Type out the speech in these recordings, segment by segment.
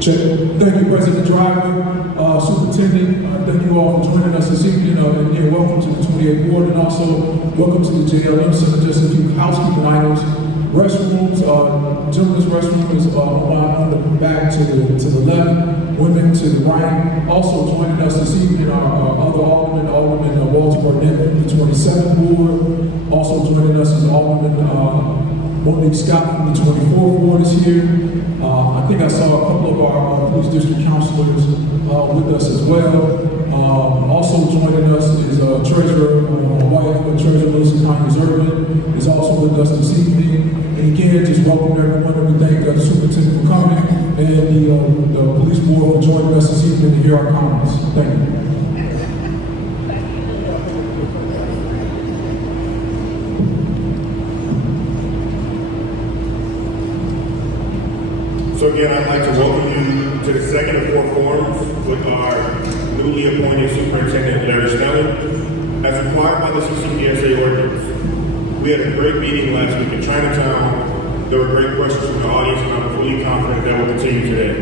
Check. Thank you, President Driver, Superintendent. Thank you all for joining us this evening. And again, welcome to the 28th Ward, and also welcome to the JLM Center. Just a few housekeeping items. Restrooms, gentlemen's restroom is on the back to the left, women to the right. Also joining us this evening are other Alderman Walter Burnett from the 27th Ward. Also joining us is Alderman Monique Scott from the 24th Ward is here. I think I saw a couple of our police district counselors with us as well. Also joining us is Treasurer, my wife, Treasurer Melissa Conyers Urban, is also with us this evening. And again, just welcome everyone, and we thank the superintendent for coming, and the police board for joining us this evening to hear our comments. Thank you. So again, I'd like to welcome you to the second of four forums with our newly appointed Superintendent Larry Snelling. As required by the CCPSA ordinance, we had a great meeting last week in Chinatown. There were great questions from the audience, and I'm fully confident that will continue today.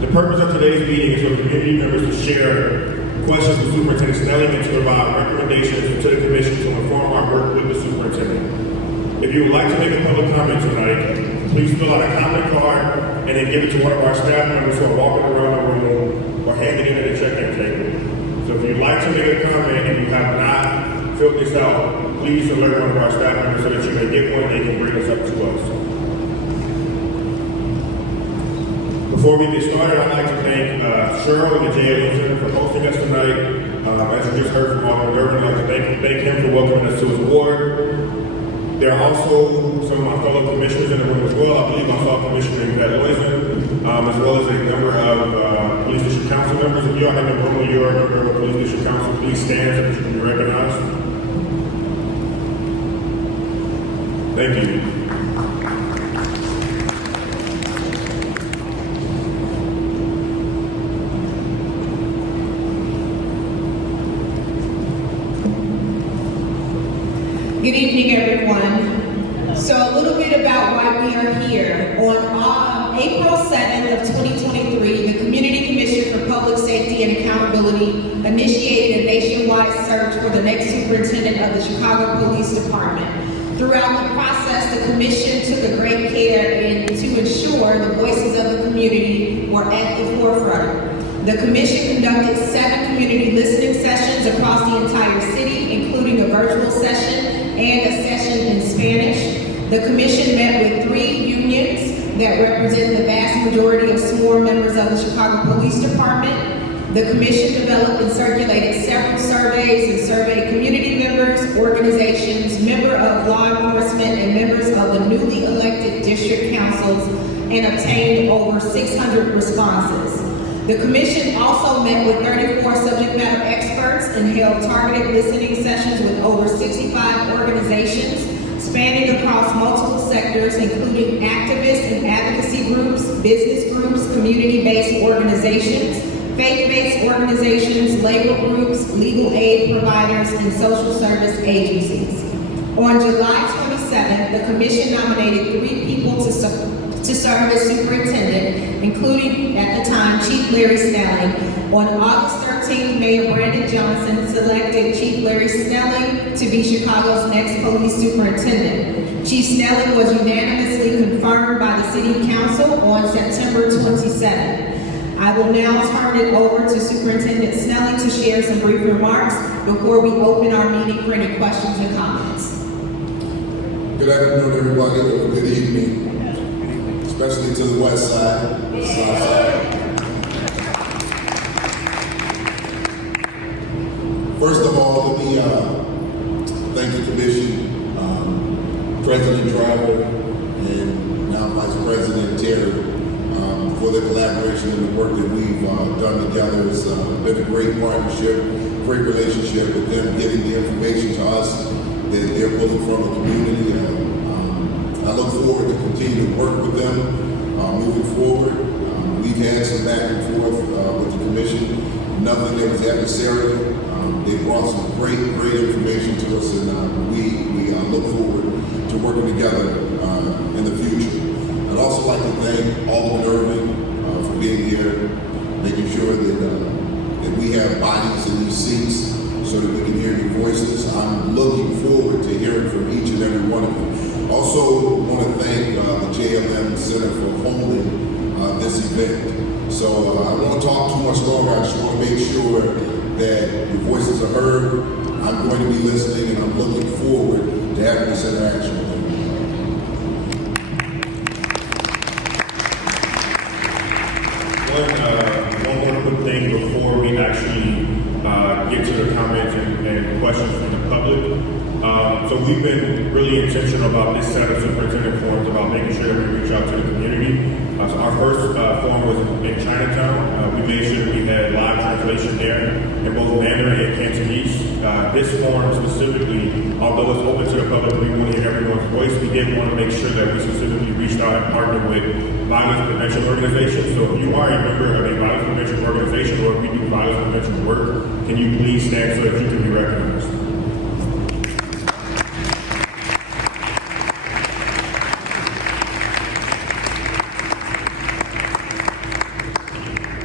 The purpose of today's meeting is for community members to share questions with Superintendent Snelling and to provide recommendations to the Commission to inform our work with the Superintendent. If you would like to make a public comment tonight, please fill out a comment card and then give it to one of our staff members who are walking around the room or hand it in at the check-in table. So if you'd like to make a comment and you have not filled this out, please alert one of our staff members so that you may get one and they can bring this up to us. Before we get started, I'd like to thank Cheryl and the JLM Center for hosting us tonight. As you just heard from Alderman Irvin, I'd like to thank him for welcoming us to his ward. There are also some of my fellow commissioners in the room as well. I believe I saw Commissioner Yvette Loison, as well as a number of Police District Council members. If you are in the room and you are a member of a Police District Council, please stand so that you can be recognized. Thank you. Good evening, everyone. So a little bit about why we are here. On April 7th of 2023, the Community Commission for Public Safety and Accountability initiated a nationwide search for the next superintendent of the Chicago Police Department. Throughout the process, the Commission took a great care to ensure the voices of the community were at the forefront. The Commission conducted 7 community listening sessions across the entire city, including a virtual session and a session in Spanish. The Commission met with 3 unions that represent the vast majority of sworn members of the Chicago Police Department. The Commission developed and circulated several surveys and surveyed community members, organizations, members of law enforcement, and members of the newly elected district councils, and obtained over 600 responses. The Commission also met with 34 subject matter experts and held targeted listening sessions with over 65 organizations spanning across multiple sectors, including activist and advocacy groups, business groups, community-based organizations, faith-based organizations, labor groups, legal aid providers, and social service agencies. On July 27th, the Commission nominated 3 people to serve as superintendent, including, at the time, Chief Larry Snelling. On August 13th, Mayor Brandon Johnson selected Chief Larry Snelling to be Chicago's next police superintendent. Chief Snelling was unanimously confirmed by the City Council on September 27th. I will now turn it over to Superintendent Snelling to share some brief remarks before we open our meeting for any questions and comments. Good afternoon, everybody, or good evening, especially to the west side, south side. First of all, let me thank the Commission, President Driver, and now Vice President Terry, for the collaboration and the work that we've done together. It's been a great partnership, great relationship with them, getting the information to us that they're pulling from the community. I look forward to continue to work with them moving forward. We've had some back and forth with the Commission, nothing that was adversarial. They brought some great information to us, and we look forward to working together in the future. I'd also like to thank Alderman Irvin for being here, making sure that we have bodies in these seats so that we can hear your voices. I'm looking forward to hearing from each and every one of you. Also want to thank the JLM Center for holding this event. So I don't want to talk too much longer. I just want to make sure that your voices are heard. I'm going to be listening, and I'm looking forward to having this interaction with you. One more quick thing before we actually get to the comments and questions from the public. So we've been really intentional about this set of superintendent forums, about making sure that we reach out to the community. So our first forum was in Chinatown. We made sure that we had live translation there in both Mandarin and Cantonese. This forum specifically, although it's open to the public, we want to hear everyone's voice. We did want to make sure that we specifically reached out and partnered with violence prevention organizations. So if you are a member of a violence prevention organization, or if we do violence prevention work, can you please stand so that you can be recognized?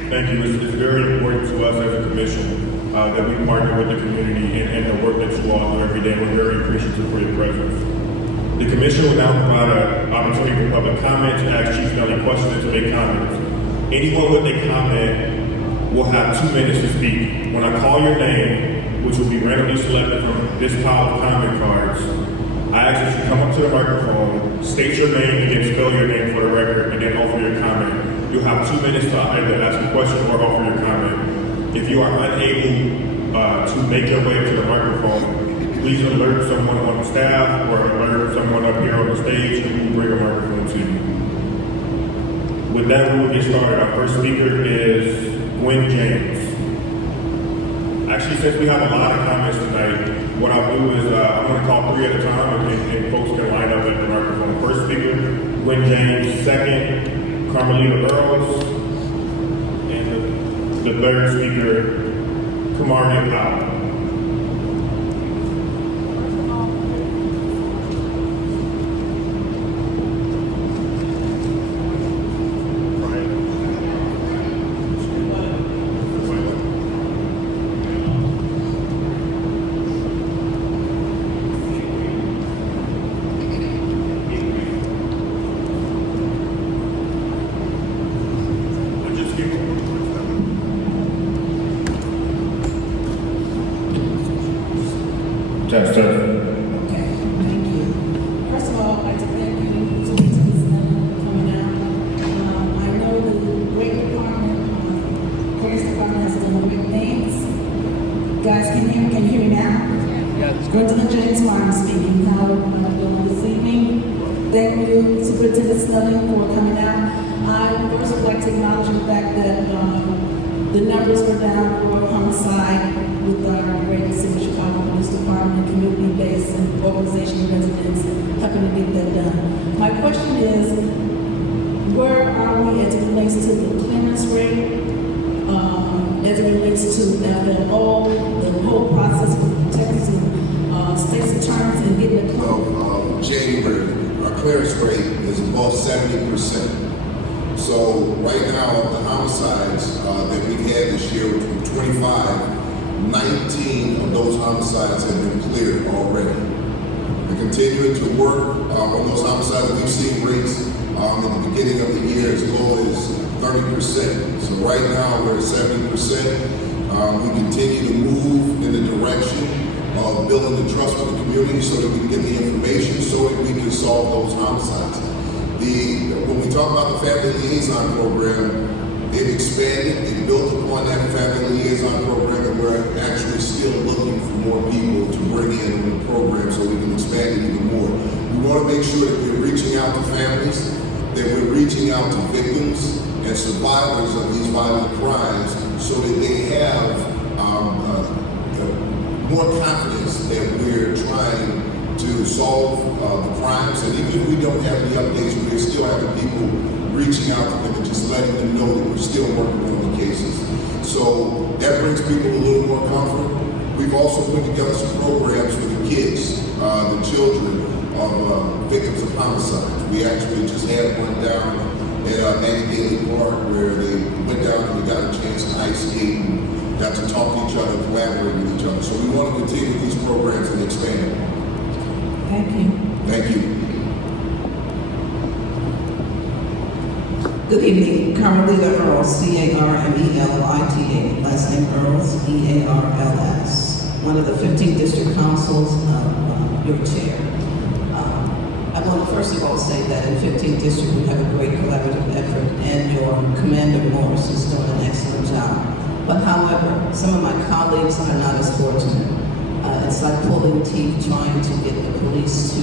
Thank you. It's very important to us as a commission that we partner with the community and the work that you all do every day. We're very appreciative for your presence. The commission will now provide an opportunity for public comment to ask Chief Snelling questions and to make comments. Anyone with a comment will have 2 minutes to speak. When I call your name, which will be randomly selected from this pile of comment cards, I ask that you come up to the microphone, state your name, and then spell your name for the record, and then offer your comment. You'll have 2 minutes to either ask a question or offer your comment. If you are unable to make your way to the microphone, please alert someone on the staff or alert someone up here on the stage, and we will bring a microphone to you. With that, we will get started. Our first speaker is Gwen James. Actually, since we have a lot of comments tonight, what I'll do is I'm going to call 3 at a time, and folks can line up at the microphone. First speaker, Gwen James. Second, Carmelita Earls. And the third speaker, Kamaria Powell. Okay, thank you. First of all, I'd like to thank you, Superintendent Snelling, for coming out. I know the great department, police department has done great things. Guys, can you hear me now? Yes. Gwendolyn James Martin speaking. How this evening. Thank you, Superintendent Snelling, for coming out. I first would like to acknowledge the fact that the numbers were down for homicide with our great City of Chicago Police Department and community-based and organization residents helping to get that done. My question is, where are we as it relates to the clearance rate, as it relates to FLO, the whole process of protecting state's attorneys and getting the clearance? January, our clearance rate is above 70%. So right now, the homicides that we've had this year, which were 25, 19 of those homicides have been cleared already. We're continuing to work on those homicides. We've seen rates at the beginning of the year as low as 30%. So right now we're at 70%. We continue to move in the direction of building the trust with the community so that we can get the information so that we can solve those homicides. When we talk about the family liaison program, they've expanded, they built upon that family liaison program, and we're actually still looking for more people to bring in the program so we can expand it even more. We want to make sure that we're reaching out to families, that we're reaching out to victims and survivors of these violent crimes so that they have more confidence that we're trying to solve the crimes. And even if we don't have any updates, we're still having people reaching out to them and just letting them know that we're still working on the cases. So that brings people a little more comfort. We've also put together some programs for the kids, the children of victims of homicide. We actually just had one down at Annie Daly Park, where they went down and we got a chance to ice skate and got to talk to each other, collaborate with each other. So we want to continue with these programs and expand. Thank you. Thank you. Good evening, Carmelita Earls, C-A-R-M-E-L-I-T-A, last name Earls, E-A-R-L-S, one of the 15 district councils of your chair. I want to first of all say that in 15th district we have a great collaborative effort, and your Commander Morris is doing an excellent job. But however, some of my colleagues are not as fortunate. It's like pulling teeth trying to get the police to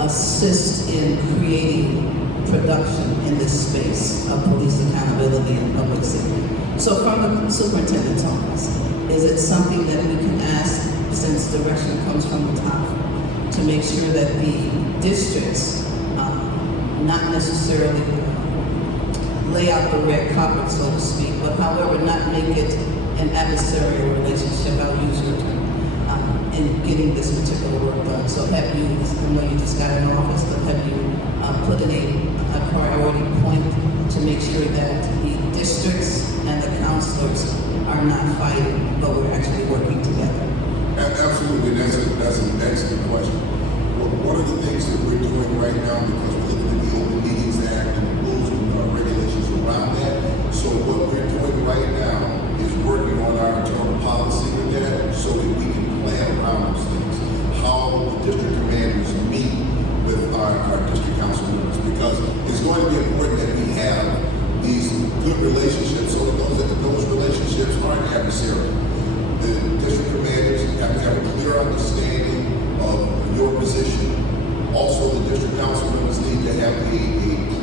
assist in creating production in this space of police accountability and public safety. So from the superintendent's office, is it something that we can ask, since direction comes from the top, to make sure that the districts not necessarily lay out the red carpet, so to speak, but however not make it an adversarial relationship, I'll use your term, in getting this particular work done. So have you, I know you just got in office, but have you put in a priority point to make sure that the districts and the counselors are not fighting, but we're actually working together? Absolutely, that's an excellent question. One of the things that we're doing right now, because we're looking at the Open Meetings Act and the rules and regulations around that, so what we're doing right now is working on our internal policy with that, so that we can plan around those things. How the district commanders meet with our district council members, because it's going to be important that we have these good relationships, so that those relationships aren't adversarial. The district commanders have to have a clear understanding of your position. Also, the district council members need to have a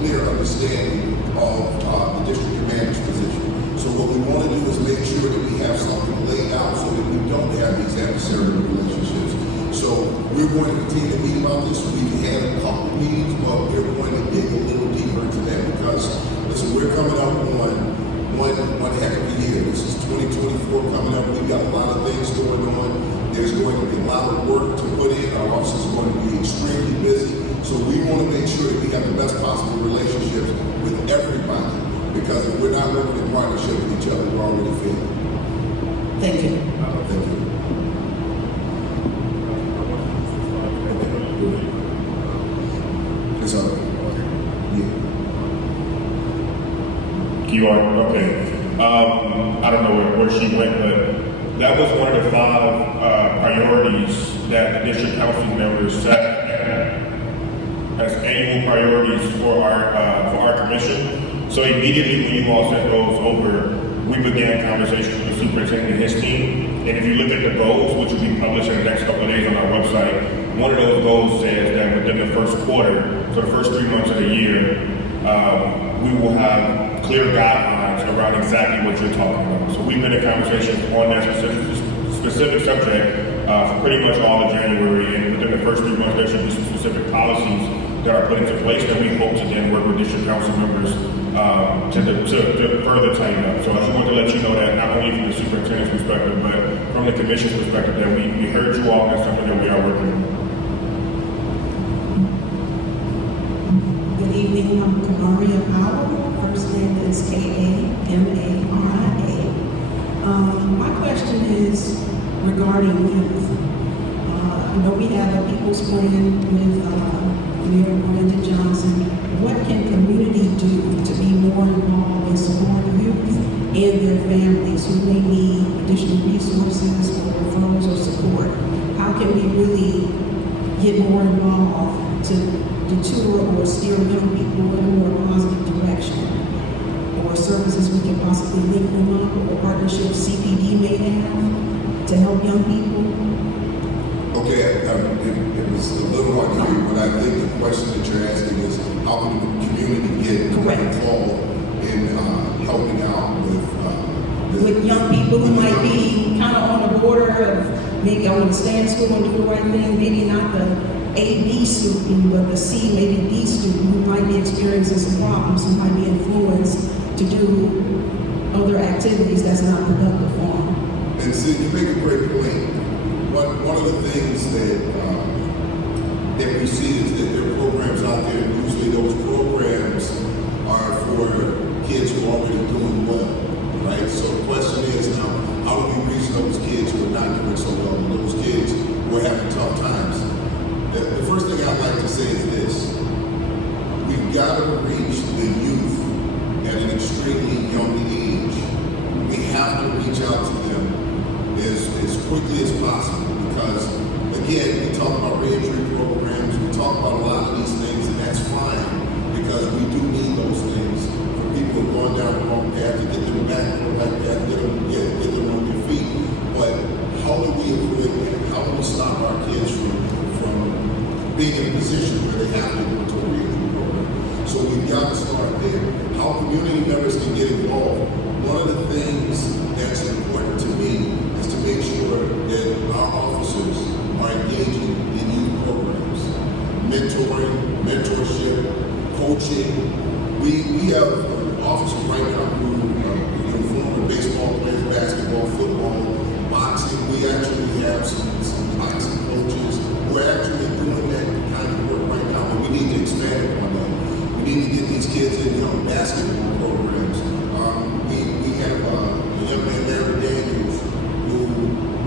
clear understanding of the district commander's position. So what we want to do is make sure that we have something laid out so that we don't have these adversarial relationships. So we're going to continue to meet about this. We've had a couple of meetings, but we're going to dig a little deeper into that because, listen, we're coming up on one heck of a year. This is 2024 coming up. We've got a lot of things going on. There's going to be a lot of work to put in. Our office is going to be extremely busy. So we want to make sure that we have the best possible relationships with everybody. Because if we're not working in partnership with each other, we're already failing. Thank you. Thank you. It's all right. Yeah. Okay. I don't know where she went, but that was one of the 5 priorities that the district council members set as annual priorities for our commission. So immediately when you all sent those over, we began conversations with the superintendent and his team. And if you look at the goals, which will be published in the next couple of days on our website, one of those goals says that within the first quarter, so the first 3 months of the year, we will have clear guidelines around exactly what you're talking about. So we've been in conversations on that specific subject for pretty much all of January, and within the first 3 months, there should be some specific policies that are put into place that we hope to then work with district council members to further tighten up. So I just wanted to let you know that not only from the superintendent's perspective, but from the commission's perspective, that we heard you all, and that's something that we are working on. Good evening, I'm Kamaria Powell. First name is K-A-M-A-R-I-A. My question is regarding youth. I know we have a people's plan with Mayor Brandon Johnson. What can community do to be more involved in supporting youth and their families who may need additional resources or referrals or support? How can we really get more involved to deter or steer young people in a more positive direction? Or services we can possibly link them up, or partnerships CPD may have to help young people? Okay, it was a little hard to hear, but I think the question that you're asking is how can the community get involved in helping out with young people who might be kind of on the border of maybe I want to stay in school and do the right thing, maybe not the A-B student, but the C, maybe D student who might be experiencing some problems, who might be influenced to do other activities that's not productive for them. And see, you make a great point. One of the things that that we see is that there are programs out there, and usually those programs are for kids who are already doing well, right? So the question is now, how do we reach those kids who are not doing so well, and those kids who are having tough times? The first thing I'd like to say is this: we've got to reach the youth at an extremely young age. We have to reach out to them as quickly as possible, because again, we talk about reentry programs, we talk about a lot of these things, and that's fine, because we do need those things for people who are going down the wrong path, to get them back on the right path, get them on their feet. But how do we avoid that? How do we stop our kids from being in a position where they have to go to a reentry program? So we've got to start there. How community members can get involved. One of the things that's important to me is to make sure that our officers are engaging in youth programs, mentoring, mentorship, coaching. We have officers right now who are former baseball players, basketball, football, boxing. We actually have some boxing coaches who are actually doing that kind of work right now, but we need to expand upon that. We need to get these kids in young basketball programs. We have a young man, Larry Daniels, who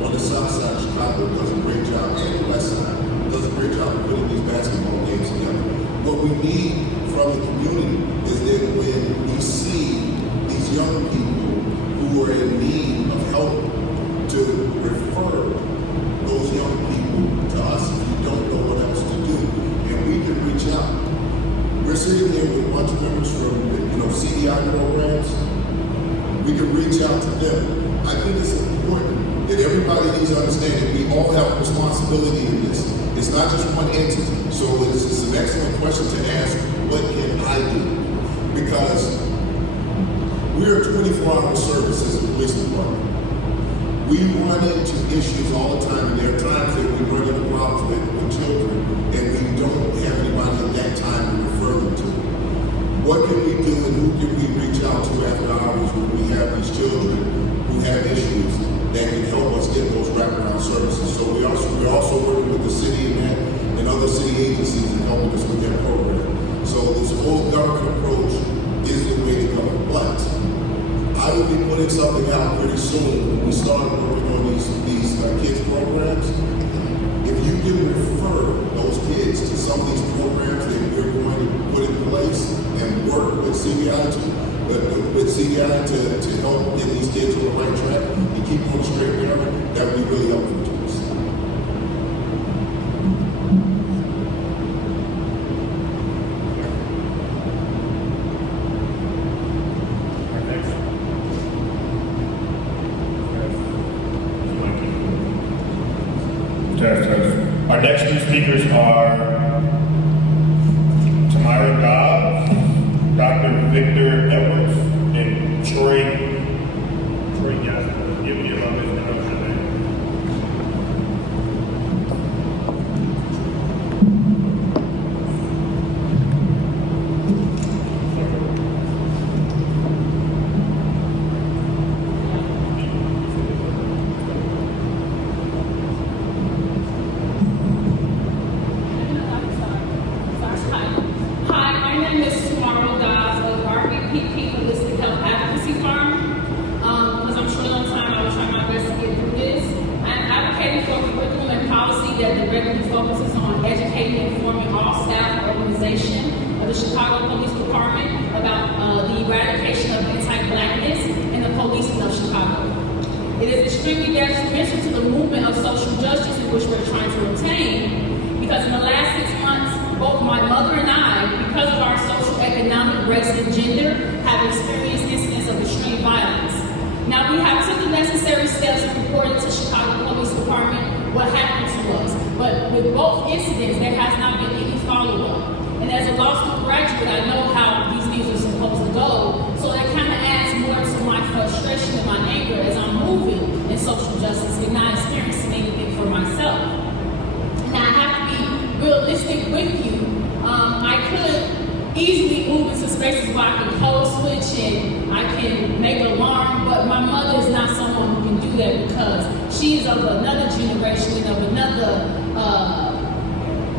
on the south side of Chicago does a great job, and the west side does a great job of putting these basketball games together. What we need from the community is that when we see these young people who are in need of help, to refer those young people to us if you don't know what else to do, and we can reach out. We're sitting here with a bunch of members from CDI programs. We can reach out to them. I think it's important that everybody needs to understand that we all have responsibility in this. It's not just one entity. So it's an excellent question to ask, what can I do? Because we're a 24-hour service as a police department. We run into issues all the time, and there are times that we run into problems with children, and we don't have anybody at that time to refer them to. What can we do, and who can we reach out to after hours when we have these children who have issues that can help us get those wraparound services? So we're also working with the city and other city agencies in helping us with that program. So this whole government approach is the way to go. But I will be putting something out pretty soon when we start working on these kids programs. If you can refer those kids to some of these programs that we're going to put in place and work with CBI to help get these kids on the right track and keep them on the straight and narrow, that would be really helpful to us. Our next two speakers are Tamara Dobbs, Dr. Victor Edwards, and Troy Gaston. Give me a moment.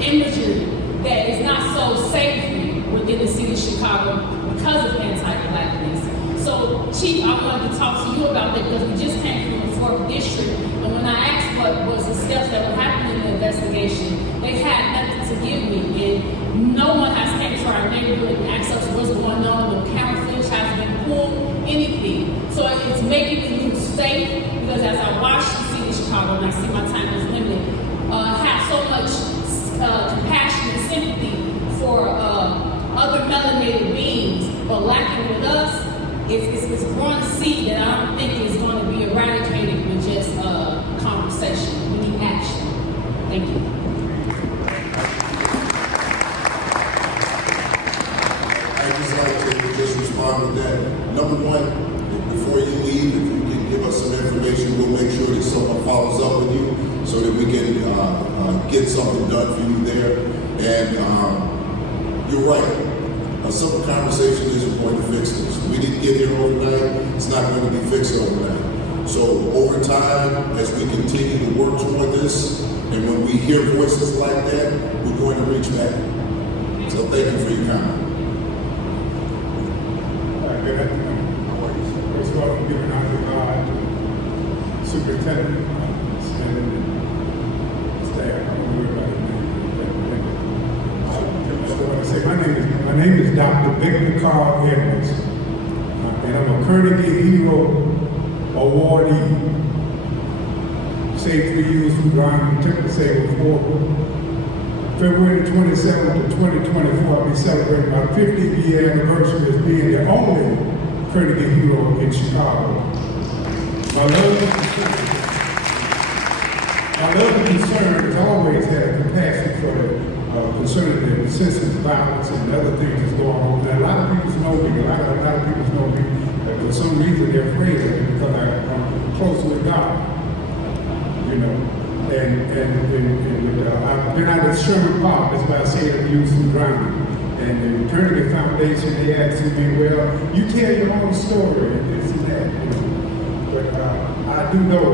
imagery that is not so savory within the city of Chicago because of anti-blackness. So, Chief, I wanted to talk to you about that because we just came from the 4th District, and when I asked what was the steps that were happening in the investigation, they had nothing to give me, and no one has came to our neighborhood and asked us what's going on, no camera footage has been pulled, anything. So it's making me lose faith, because as I watch the city of Chicago, and I see my time is limited, have so much compassion and sympathy for other melanated beings, but lacking with us, it's one seed that I don't think is going to be eradicated with just conversation. We need action. Thank you. I'd just like to just respond to that. Number one, before you leave, if you can give us some information, we'll make sure that someone follows up with you so that we can get something done for you there. And you're right. A simple conversation isn't going to fix this. We didn't get here overnight. It's not going to be fixed overnight. So over time, as we continue to work toward this, and when we hear voices like that, we're going to reach back. So thank you for your comment. Good afternoon. First of all, I'm giving honor to God, Superintendent Snelling, and staff. I don't know everybody's name. So what I say, my name is Dr. Victor Carl Edwards, and I'm a Carnegie Hero Awardee. Saved 3 years from driving, took the save before. February 27th of 2024, I'll be celebrating my 50th year anniversary as being the only Carnegie Hero in Chicago. My love and concern has always had a compassion for the concerning the senseless violence and other things that's going on. Now, a lot of people know me, a lot of people know me, for some reason they're afraid of me because I'm close with God, you know. And I've been out at Sherman Park, that's why I say that youth and drowning. And the Trinity Foundation, they asked me, well, you tell your own story, and this and that. You know. But I do know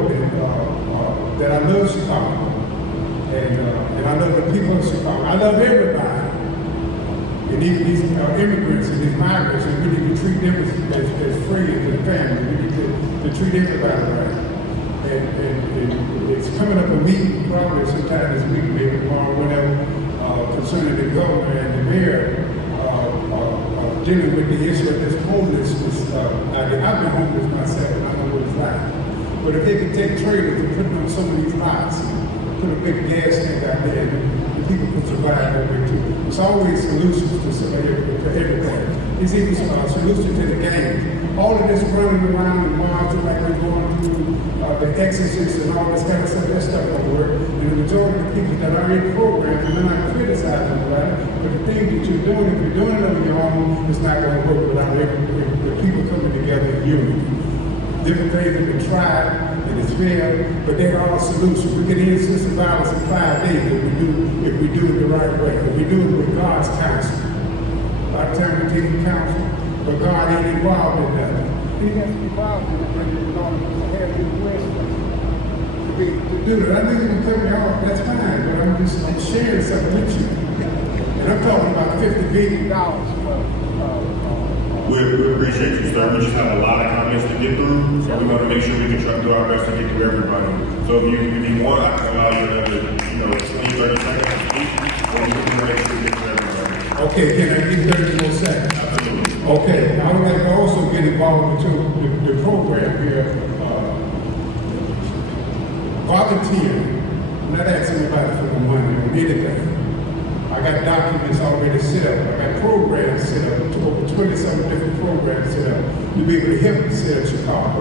that I love Chicago, and I love the people of Chicago. I love everybody. And even these immigrants and these migrants, and we need to treat them as friends and family. We need to treat everybody right. And it's coming up a meeting probably sometime this week, maybe tomorrow, whatever, concerning the governor and the mayor dealing with the issue of this homelessness. I've been homeless myself, and I know what it's like. But if they could take trailers and put them on some of these lots, put a big gas tank out there, and people can survive over there too. There's always solutions to everything. It's even a solution to the game. All of this running around and marching like we're going through the exorcists and all this kind of stuff, that stuff don't work. And the majority of the people that are in programs, and they're not criticizing about it, but the thing that you're doing, if you're doing it on your own, it's not going to work without the people coming together in unity. Different things have been tried, and it's failed, but there are solutions. We can end system violence in 5 days if we do it the right way, if we do it with God's counsel. A lot of times we take counsel, but God ain't involved in that. He has to be involved in it in order to have his wisdom to do it. I think you can cut me off, that's fine, but I'm sharing something with you. And I'm talking about $50 billion We appreciate you, sir. We just have a lot of comments to get through, so we're going to make sure we can try to do our best to get through everybody. So if you want, I can allow you another, 20, 30 seconds to speak, or we can make sure we get through everybody. Okay, can I get 30 more seconds? Absolutely. Okay, I would like to also get involved into the program here. Volunteer. I'm not asking anybody for no money or anything. I got documents already set up. I got programs set up, over 27 different programs set up to be able to help the city of Chicago.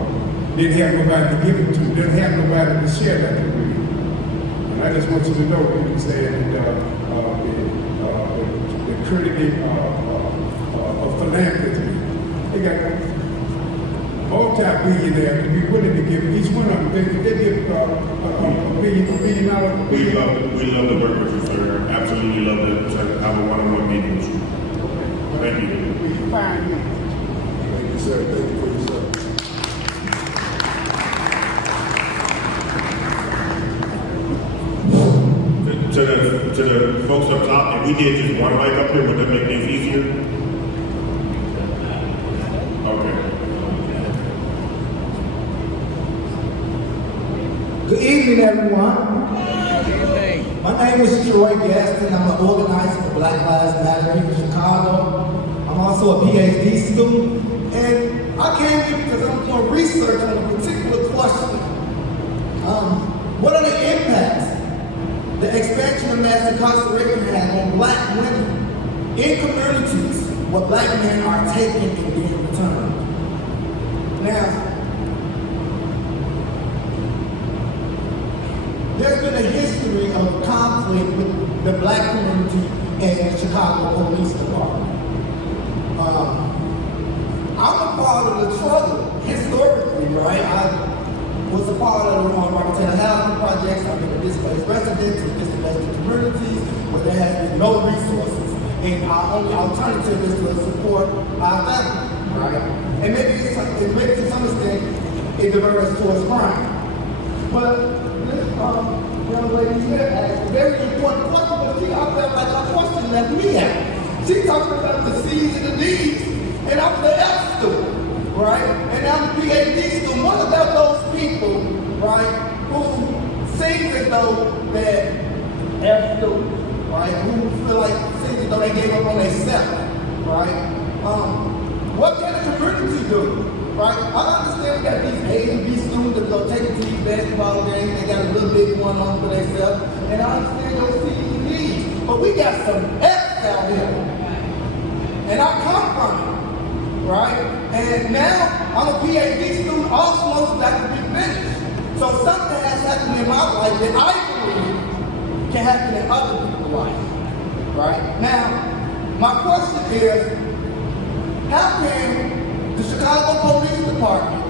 Didn't have nobody to give it to, didn't have nobody to share that with. And I just want you to know, people saying that the Trinity of philanthropy, they got multi-billionaires to be willing to give each one of them. They give $1 billion. We love the work with you, sir. Absolutely love to have a one-on-one meeting with you. Thank you. Thank you, sir. Thank you for your service. to the folks up top, if we did just one mic up here, would that make things easier? Okay. Good evening, everyone. My name is Troy Gaston. I'm an organizer for Black Lives Matter here in Chicago. I'm also a PhD student, and I came here because I'm doing research on a particular question. What are the impacts the expansion of mass incarceration has on Black women in communities where Black men are taken and being returned? Now, there's been a history of conflict with the Black community and the Chicago Police Department. I'm a part of the struggle historically, right? I was a part of the Robertson Housing Projects. I've been in displaced residents and displaced communities where there has been no resources, and our only alternative is to support our family, right? And maybe to some extent it diverts us towards crime. But this young lady here asked a very important question, but I felt like her question left me out. She talked about the C's and the D's, and I'm the F student, right? And I'm a PhD student. What about those people, right, who seem as though they're F students, right? Who feel like, seem as though they gave up on themselves, right? What can the community do? Right? I understand we got these A and B students that go take it to these basketball games. They got a little bit going on for themselves. And I understand those C's and D's. But we got some F's out here. And I come from it. Right? And now I'm a PhD student, also got to be finished. So something has happened in my life that I believe can happen in other people's life. Right? Now, my question is, how can the Chicago Police Department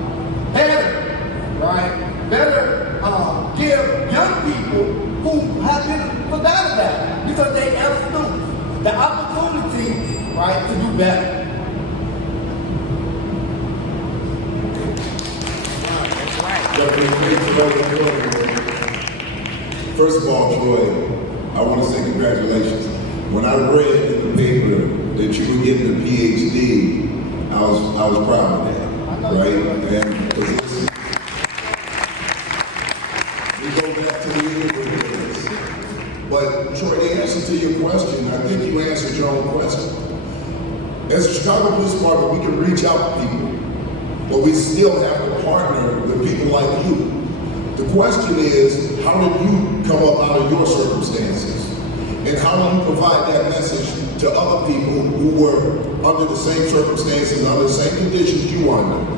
better give young people who have been forgotten about because they have students the opportunity, right, to do better? First of all, Troy, I want to say congratulations. When I read in the paper that you were getting a PhD, I was proud of that, right? And we go back to the universities. But Troy, the answer to your question, I think you answered your own question. As a Chicago Police Department, we can reach out to people, but we still have to partner with people like you. The question is, how did you come up out of your circumstances? And how do you provide that message to other people who were under the same circumstances, under the same conditions you are under?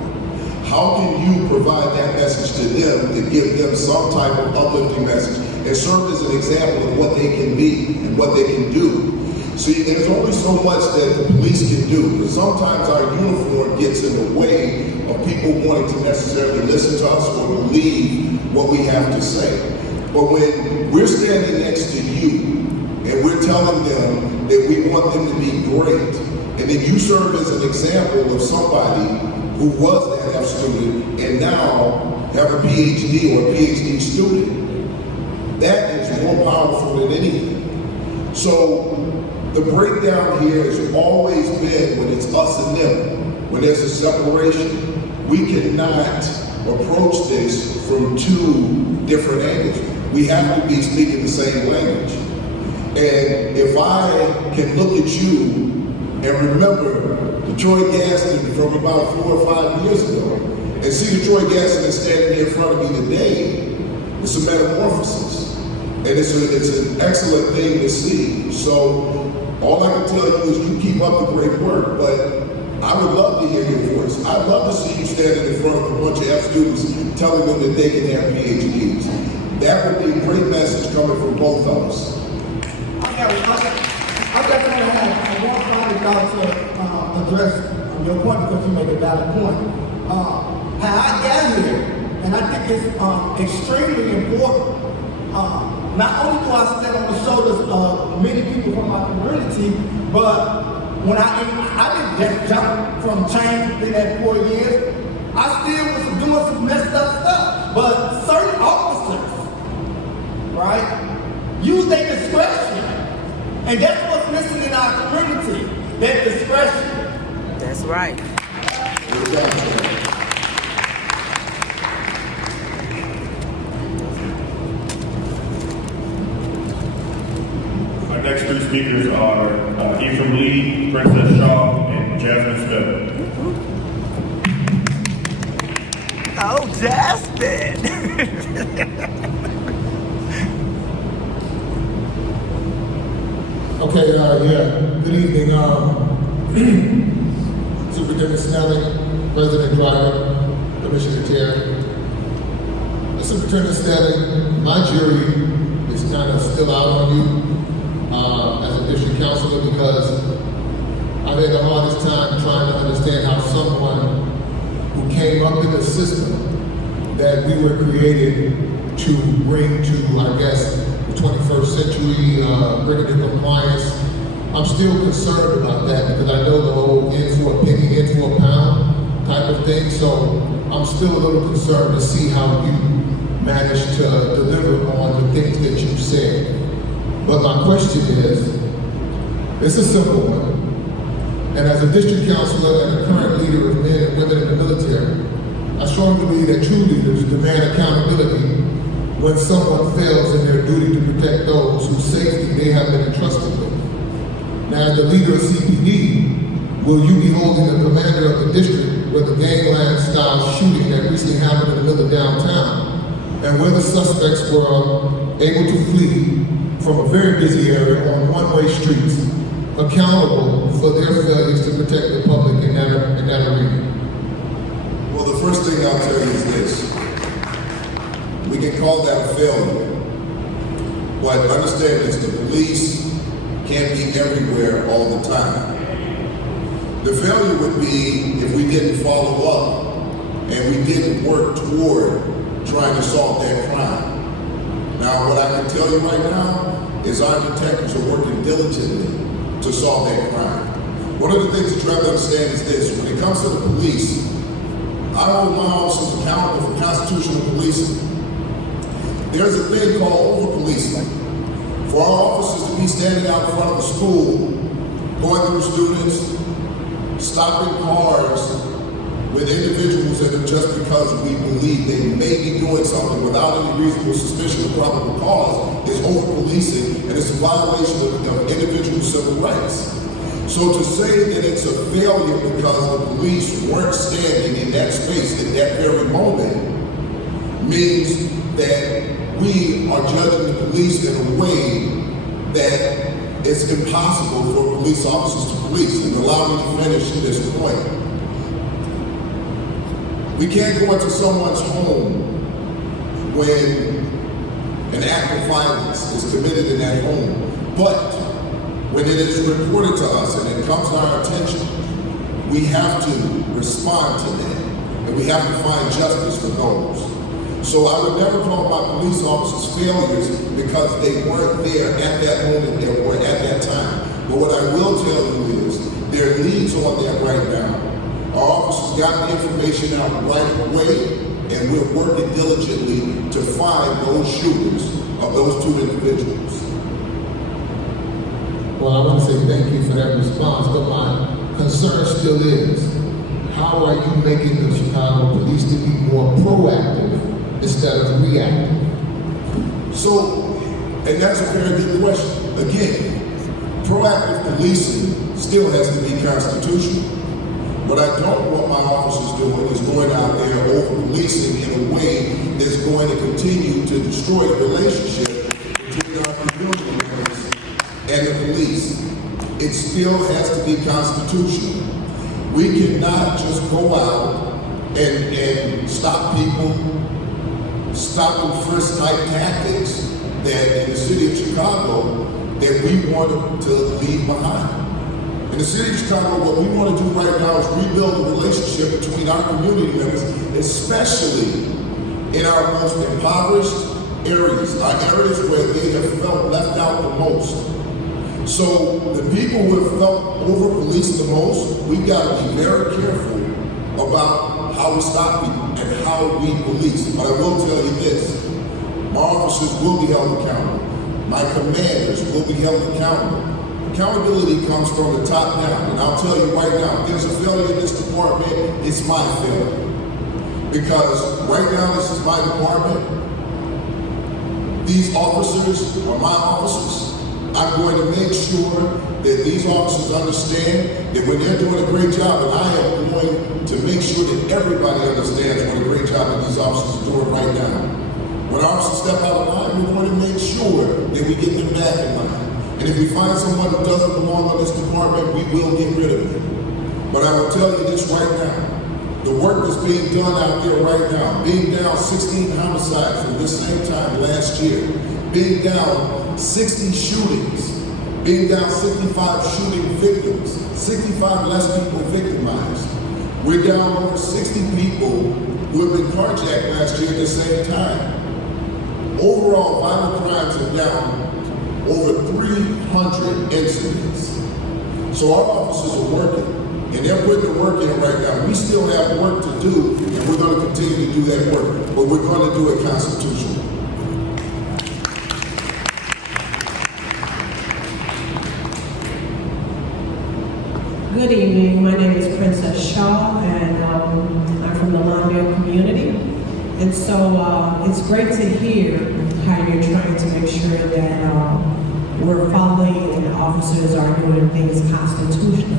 How can you provide that message to them to give them some type of uplifting message and serve as an example of what they can be and what they can do? See, there's only so much that the police can do, because sometimes our uniform gets in the way of people wanting to necessarily listen to us or believe what we have to say. But when we're standing next to you and we're telling them that we want them to be great, and then you serve as an example of somebody who was that F student and now have a PhD or a PhD student, that is more powerful than anything. So the breakdown here has always been when it's us and them, when there's a separation. We cannot approach this from two different angles. We have to be speaking the same language. And if I can look at you and remember the Troy Gaston from about 4 or 5 years ago, and see the Troy Gaston that's standing here in front of me today, it's a metamorphosis. And it's an excellent thing to see. So all I can tell you is you keep up the great work, but I would love to hear your voice. I'd love to see you standing in front of a bunch of F students telling them that they can have PhDs. That would be a great message coming from both of us. I definitely have one final thought to address your point, because you make a valid point. How I got here, and I think it's extremely important. Not only do I stand on the shoulders of many people from my community, but when I didn't just jump from chains within that 4 years, I still was doing some messed up stuff. But certain officers, right, use their discretion. And that's what's missing in our community, that discretion. That's right. Our next three speakers are Ephraim Lee, Princess Shaw, and Jasmine Smith. Oh, Jasmine. Okay, yeah, good evening, Superintendent Snelling, President Driver, Commissioner Terry. Superintendent Snelling, my jury is kind of still out on you as a district counselor because I've had the hardest time trying to understand how someone who came up in the system that we were created to bring to, I guess, the 21st century, bring it in compliance. I'm still concerned about that because I know the whole in for a penny, in for a pound type of thing. So I'm still a little concerned to see how you managed to deliver on the things that you said. But my question is, it's a simple one. And as a district counselor and a current leader of men and women in the military, I strongly believe that true leaders demand accountability when someone fails in their duty to protect those whose safety they have been entrusted with. Now, as the leader of CPD, will you be holding the commander of the district where the gangland-style shooting that recently happened in the middle of downtown, and where the suspects were able to flee from a very busy area on one-way streets, accountable for their failures to protect the public in that arena? Well, the first thing I'll tell you is this. We can call that a failure. But understand this, the police can't be everywhere all the time. The failure would be if we didn't follow up and we didn't work toward trying to solve that crime. Now, what I can tell you right now is our detectives are working diligently to solve that crime. One of the things that you have to understand is this. When it comes to the police, I hold my officers accountable for constitutional policing. There's a thing called over-policing. For our officers to be standing out in front of the school, going through students, stopping cars with individuals that are just because we believe they may be doing something without any reasonable suspicion or probable cause is over-policing, and it's a violation of individual civil rights. So to say that it's a failure because the police weren't standing in that space at that very moment means that we are judging the police in a way that it's impossible for police officers to police. And allow me to finish this point. We can't go into someone's home when an act of violence is committed in that home. But when it is reported to us and it comes to our attention, we have to respond to that. And we have to find justice for those. So I would never call my police officers failures because they weren't there at that moment or at that time. But what I will tell you is there are leads on that right now. Our officers got the information out right away, and we're working diligently to find those shooters of those two individuals. Well, I want to say thank you for that response, but my concern still is, how are you making the Chicago police to be more proactive instead of reactive? So, and that's a very good question. Again, proactive policing still has to be constitutional. What I don't want my officers doing is going out there over-policing in a way that's going to continue to destroy the relationship between our community members and the police. It still has to be constitutional. We cannot just go out and stop people, stop and frisk type tactics that in the city of Chicago that we want to leave behind. In the city of Chicago, what we want to do right now is rebuild the relationship between our community members, especially in our most impoverished areas, our areas where they have felt left out the most. So the people who have felt over-policed the most, we've got to be very careful about how we stop people and how we police. But I will tell you this, my officers will be held accountable. My commanders will be held accountable. Accountability comes from the top down, and I'll tell you right now, if there's a failure in this department, it's my failure. Because right now, this is my department. These officers are my officers. I'm going to make sure that these officers understand that when they're doing a great job, and I am going to make sure that everybody understands what a great job that these officers are doing right now. When officers step out of line, we're going to make sure that we get them back in line. And if we find someone who doesn't belong on this department, we will get rid of them. But I will tell you this right now. The work that's being done out there right now, being down 16 homicides from this same time last year, being down 60 shootings, being down 65 shooting victims, 65 less people victimized. We're down over 60 people who have been carjacked last year at the same time. Overall, violent crimes are down over 300 incidents. So our officers are working, and they're putting the work in right now. We still have work to do, and we're going to continue to do that work, but we're going to do it constitutionally. Good evening. My name is Princess Shaw, and I'm from the Lawndale community. And so it's great to hear how you're trying to make sure that we're following and officers are doing things constitutionally.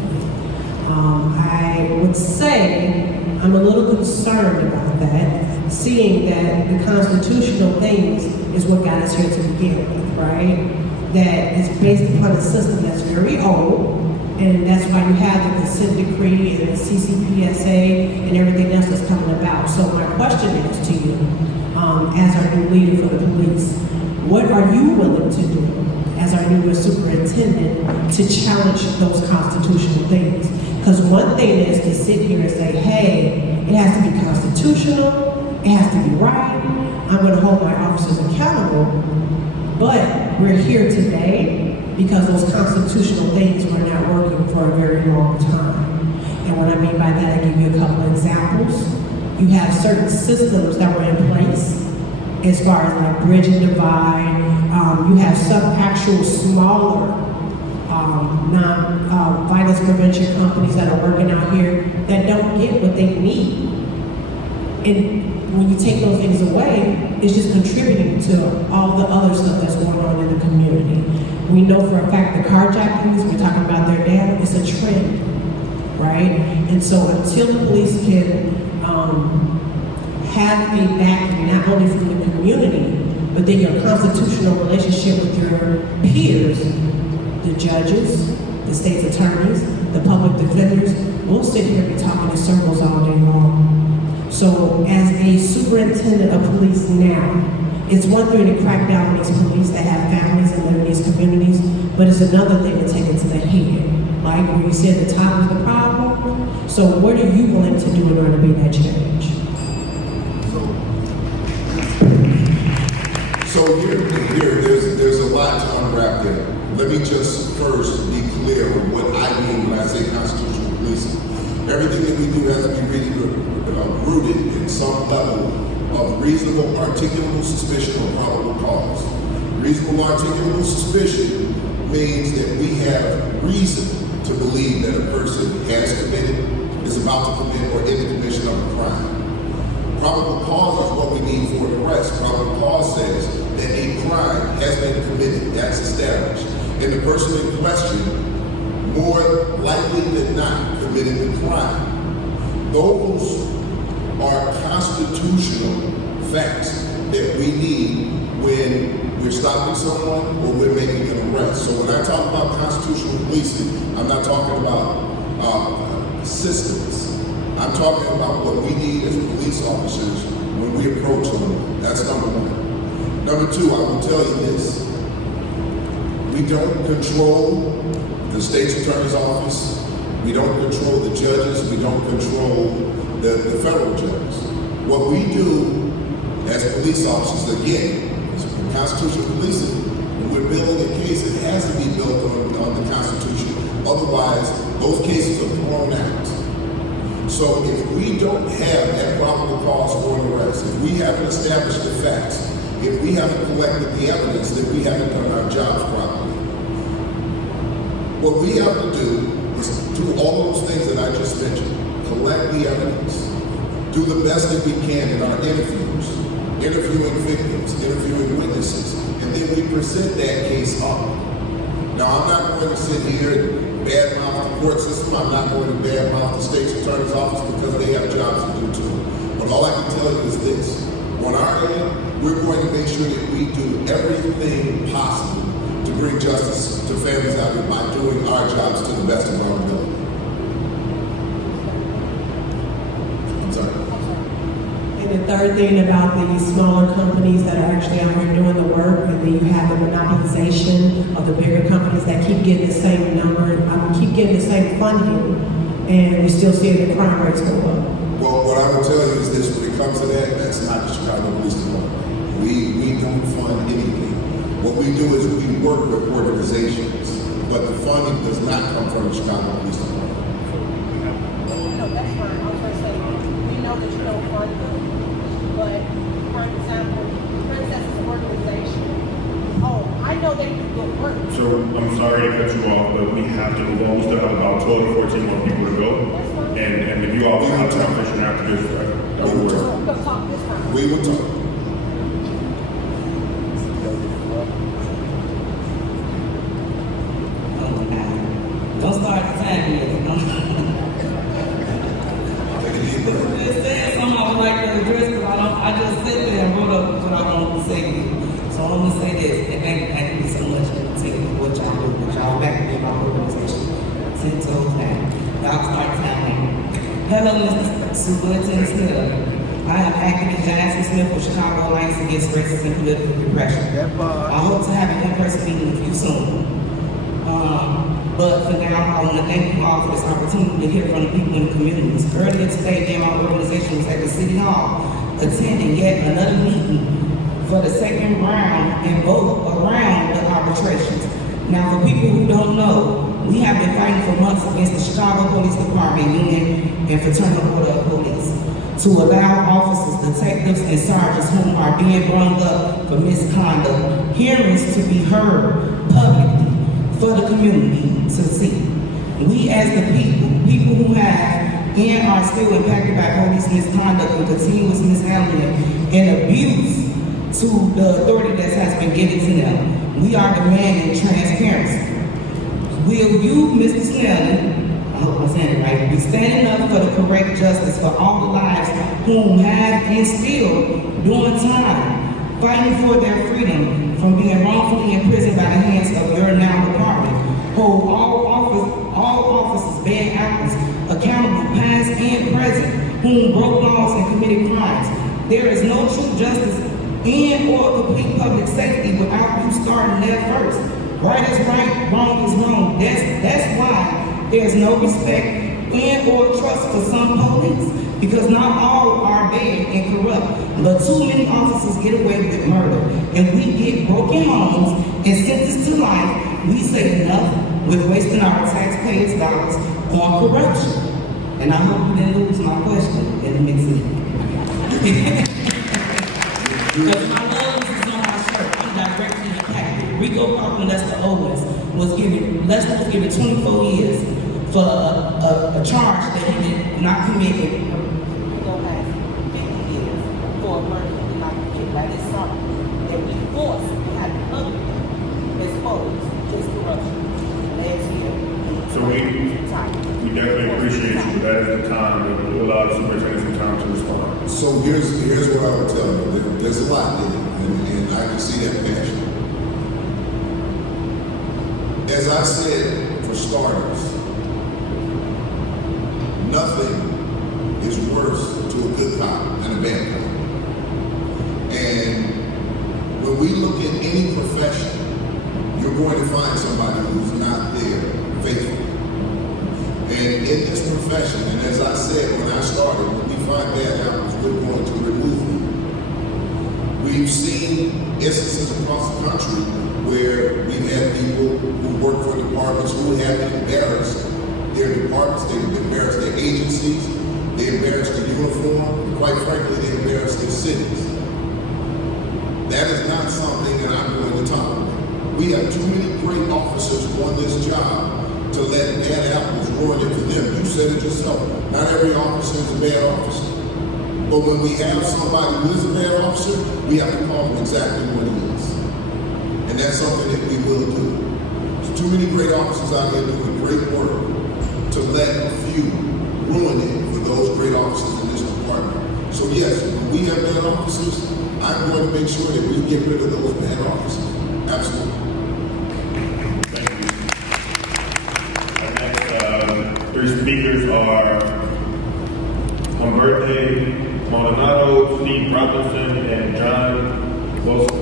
I would say I'm a little concerned about that, seeing that the constitutional things is what got us here to begin with, right? That it's based upon a system that's very old, and that's why you have the consent decree and the CCPSA and everything else that's coming about. So my question is to you, as our new leader for the police, what are you willing to do as our new superintendent to challenge those constitutional things? Because one thing is to sit here and say, hey, it has to be constitutional, it has to be right, I'm going to hold my officers accountable, but we're here today because those constitutional things were not working for a very long time. And what I mean by that, I give you a couple of examples. You have certain systems that were in place as far as like bridge and divide. You have some actual smaller non-violence prevention companies that are working out here that don't get what they need. And when you take those things away, it's just contributing to all the other stuff that's going on in the community. We know for a fact the carjackings, we're talking about their data, it's a trend, right? And so until the police can have a backing not only from the community, but then your constitutional relationship with your peers, the judges, the state's attorneys, the public defenders, we'll sit here and be talking in circles all day long. So as a superintendent of police now, it's one thing to crack down on these police that have families and live in these communities, but it's another thing to take it to the head. Like when you said the top is the problem, so what are you willing to do in order to be that change? So there's a lot to unwrap there. Let me just first be clear on what I mean when I say constitutional policing. Everything that we do has to be really rooted in some level of reasonable articulable suspicion or probable cause. Reasonable articulable suspicion means that we have reason to believe that a person has committed, is about to commit, or in the commission of a crime. Probable cause is what we need for an arrest. Probable cause says that a crime has been committed, that's established. And the person in question, more likely than not, committed the crime. Those are constitutional facts that we need when we're stopping someone or we're making an arrest. So when I talk about constitutional policing, I'm not talking about systems. I'm talking about what we need as police officers when we approach someone. That's number one. Number two, I will tell you this. We don't control the state's attorney's office. We don't control the judges. We don't control the federal judges. What we do as police officers, again, is constitutional policing. When we're building a case, it has to be built on the Constitution. Otherwise, those cases are thrown out. So if we don't have that probable cause for an arrest, if we haven't established the facts, If we haven't collected the evidence, then we haven't done our jobs properly. What we have to do is do all those things that I just mentioned. Collect the evidence. Do the best that we can in our interviews, interviewing victims, interviewing witnesses, and then we present that case up. Now, I'm not going to sit here and badmouth the court system. I'm not going to badmouth the state's attorney's office because they have jobs to do too. But all I can tell you is this. On our end, we're going to make sure that we do everything possible to bring justice to families out here by doing our jobs to the best of our ability. I'm sorry. And the third thing about the smaller companies that are actually out here doing the work, and then you have the monopolization of the bigger companies that keep getting the same number, keep getting the same funding, and we still see the crime rates go up. Well, what I will tell you is this: when it comes to that, that's not the Chicago Police Department. We don't fund anything. What we do is we work with organizations, but the funding does not come from the Chicago Police Department. No, that's fine. I was going to say, we know that you don't fund them, but for example, Princess's organization, I know they do good work. So I'm sorry to cut you off, but we have to move on. We still have about 12 or 14 more people to go. And if you all want to have a conversation after this, that would work. We'll talk this time. We will talk. Don't start the time yet. It says something I would like to address, but I just sit there and wrote up what I want to say. So I'm going to say this, and thank you so much for taking what y'all do, because y'all back me in my organization. 10 toes down. Y'all start telling. Hello, Mr. Superintendent Snelling. I am active in Jackson Smith with Chicago Alliance Against Racism and Political Repression. I hope to have an in-person meeting with you soon. But for now, I want to thank you all for this opportunity to hear from the people in the communities. Earlier today, me and my organization was at the City Hall attending yet another meeting for the second round and vote around the arbitrations. Now, for people who don't know, we have been fighting for months against the Chicago Police Department Union and Fraternal Order of Police to allow officers, detectives, and sergeants whom are being brought up for misconduct hearings to be heard publicly for the community to see. We as the people who have and are still impacted by police misconduct and continuous mishandling and abuse to the authority that has been given to them, we are demanding transparency. Will you, Mr. Snelling, I hope I'm saying it right, be standing up for the correct justice for all the lives whom have and still doing time, fighting for their freedom from being wrongfully imprisoned by the hands of your now department, hold all officers, bad apples, accountable past and present, whom broke laws and committed crimes. There is no true justice and or complete public safety without you starting there first. Right is right, wrong is wrong. That's why there's no respect and or trust for some police, because not all are bad and corrupt, but too many officers get away with murder, and we get broken homes and sentenced to life. We say enough with wasting our taxpayers' dollars on corruption. And I hope you didn't lose my question in the mix. Because my love is on my shirt. I'm directly impacted. Rico Parkland, that's the oldest, was given 24 years for a charge that he did not commit. We go past 50 years for a murder that did not commit. That is something that we forced to have publicly exposed just corruption. Last year. So we definitely appreciate you, but that is the time that will allow the superintendent some time to respond. So here's what I would tell you. There's a lot in it, and I can see that passion. As I said, for starters, nothing is worse to a good cop than a bad cop. And when we look at any profession, you're going to find somebody who's not there faithfully. And in this profession, and as I said when I started, when we find bad apples, we're going to remove them. We've seen instances across the country where we've had people who work for departments who have embarrassed their departments, they've embarrassed their agencies, they embarrassed the uniform, and quite frankly, they embarrassed their cities. That is not something that I'm going to tolerate. We have too many great officers on this job to let bad apples ruin it for them. You said it yourself. Not every officer is a bad officer. But when we have somebody who is a bad officer, we have to call him exactly what he is. And that's something that we will do. There's too many great officers out here doing great work to let a few ruin it for those great officers in this department. So yes, when we have bad officers, I'm going to make sure that we get rid of those bad officers. Absolutely. Thank you. Our next three speakers are Humberto Maldonado, Steve Robinson, and John Wilson.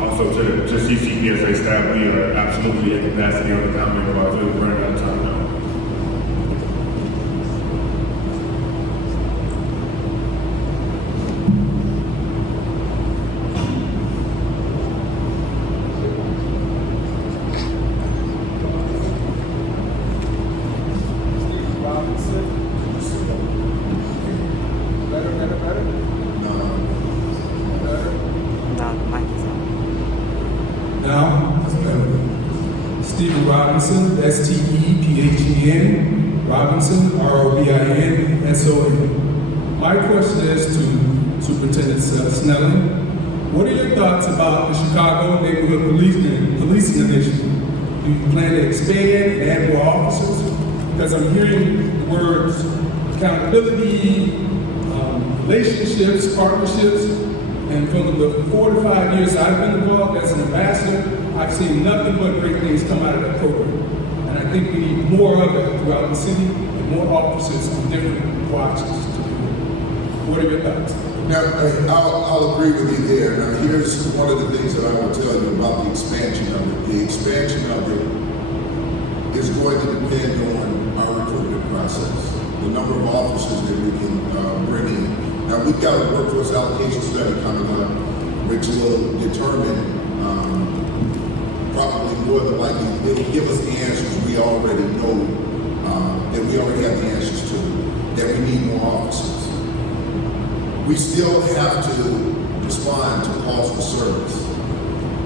Also to CCPSA staff, we are absolutely at capacity on the comment about we're running out of time now. Now, Stephen Robinson, S-T-E-P-H-E-N, Robinson, R-O-B-I-N-S-O-N. My question is to Superintendent Snelling. What are your thoughts about the Chicago Neighborhood Policing Initiative? Do you plan to expand and add more officers? Because I'm hearing the words accountability, relationships, partnerships. And from the 4 to 5 years I've been involved as an ambassador, I've seen nothing but great things come out of that program. And I think we need more of it throughout the city and more officers on different watches to do it. What are your thoughts? Now, I'll agree with you there. Now, here's one of the things that I will tell you about the expansion of it. The expansion of it is going to depend on our recruitment process, the number of officers that we can bring in. Now, we've got a workforce allocation study coming up, which will determine probably more than likely, it will give us the answers we already know, that we already have the answers to, that we need more officers. We still have to respond to calls for service.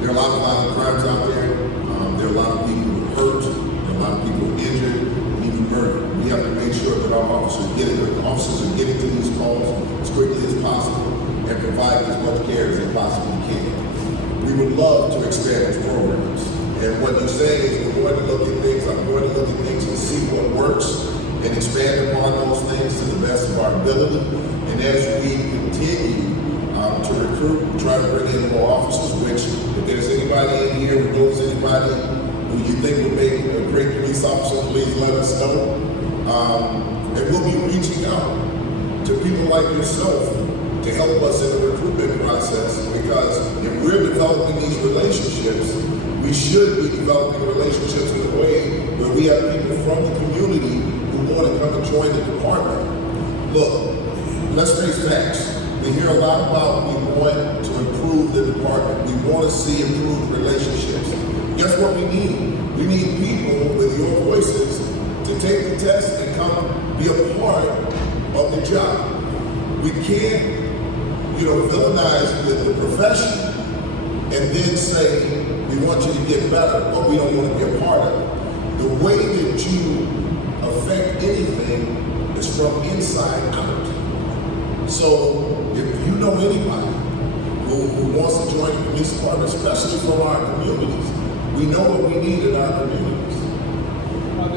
There are a lot of violent crimes out there. There are a lot of people who are hurt. There are a lot of people who are injured, and even murdered. We have to make sure that our officers are getting to these calls as quickly as possible and provide as much care as they possibly can. We would love to expand those programs. And what you're saying is we're going to look at things, I'm going to look at things and see what works and expand upon those things to the best of our ability. And as we continue to recruit, try to bring in more officers, which if there's anybody in here who knows anybody who you think would make a great police officer, please let us know. And we'll be reaching out to people like yourself to help us in the recruitment process, because if we're developing these relationships, we should be developing relationships in a way where we have people from the community who want to come and join the department. Look, let's face facts. We hear a lot about we want to improve the department. We want to see improved relationships. Guess what we need? We need people with your voices to take the test and come be a part of the job. We can't, villainize the profession and then say we want you to get better, but we don't want to be a part of it. The way that you affect anything is from inside out. So if you know anybody who wants to join the police department, especially from our communities, we know what we need in our communities.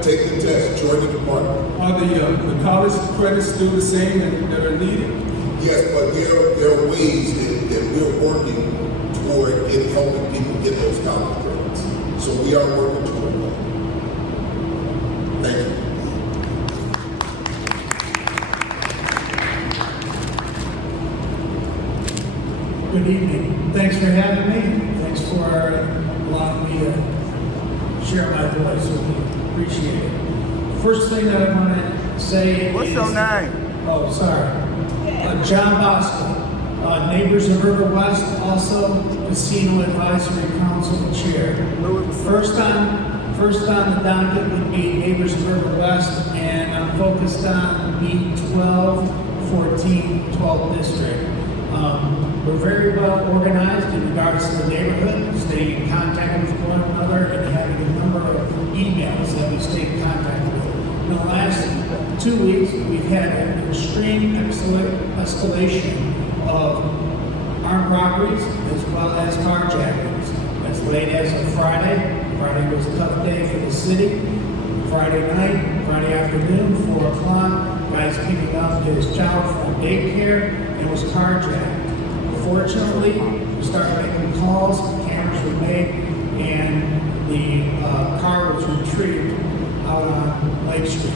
Take the test, join the department. Are the college credits still the same that are needed? Yes, but there are ways that we're working toward helping people get those college credits. So we are working toward that. Thank you. Good evening. Thanks for having me. Thanks for allowing me to share my voice with you. Appreciate it. First thing that I want to say What's is... your name? Oh, sorry. John Bosco. Neighbors of River West, also Casino Advisory Council. council chair. First on the docket would be Neighbors Further West, and I'm focused on B12, 14, 12 district. We're very well organized in regards to the neighborhood, staying in contact with one another and having a number of emails that we stay in contact with. In the last 2 weeks, we've had an extreme escalation of armed robberies as well as carjackings. As late as a Friday. Friday was a tough day for the city. Friday night, Friday afternoon, 4 o'clock, guys picking up his child from daycare and was carjacked. Fortunately, we started making calls, cameras were made, and the car was retrieved out on Lake Street.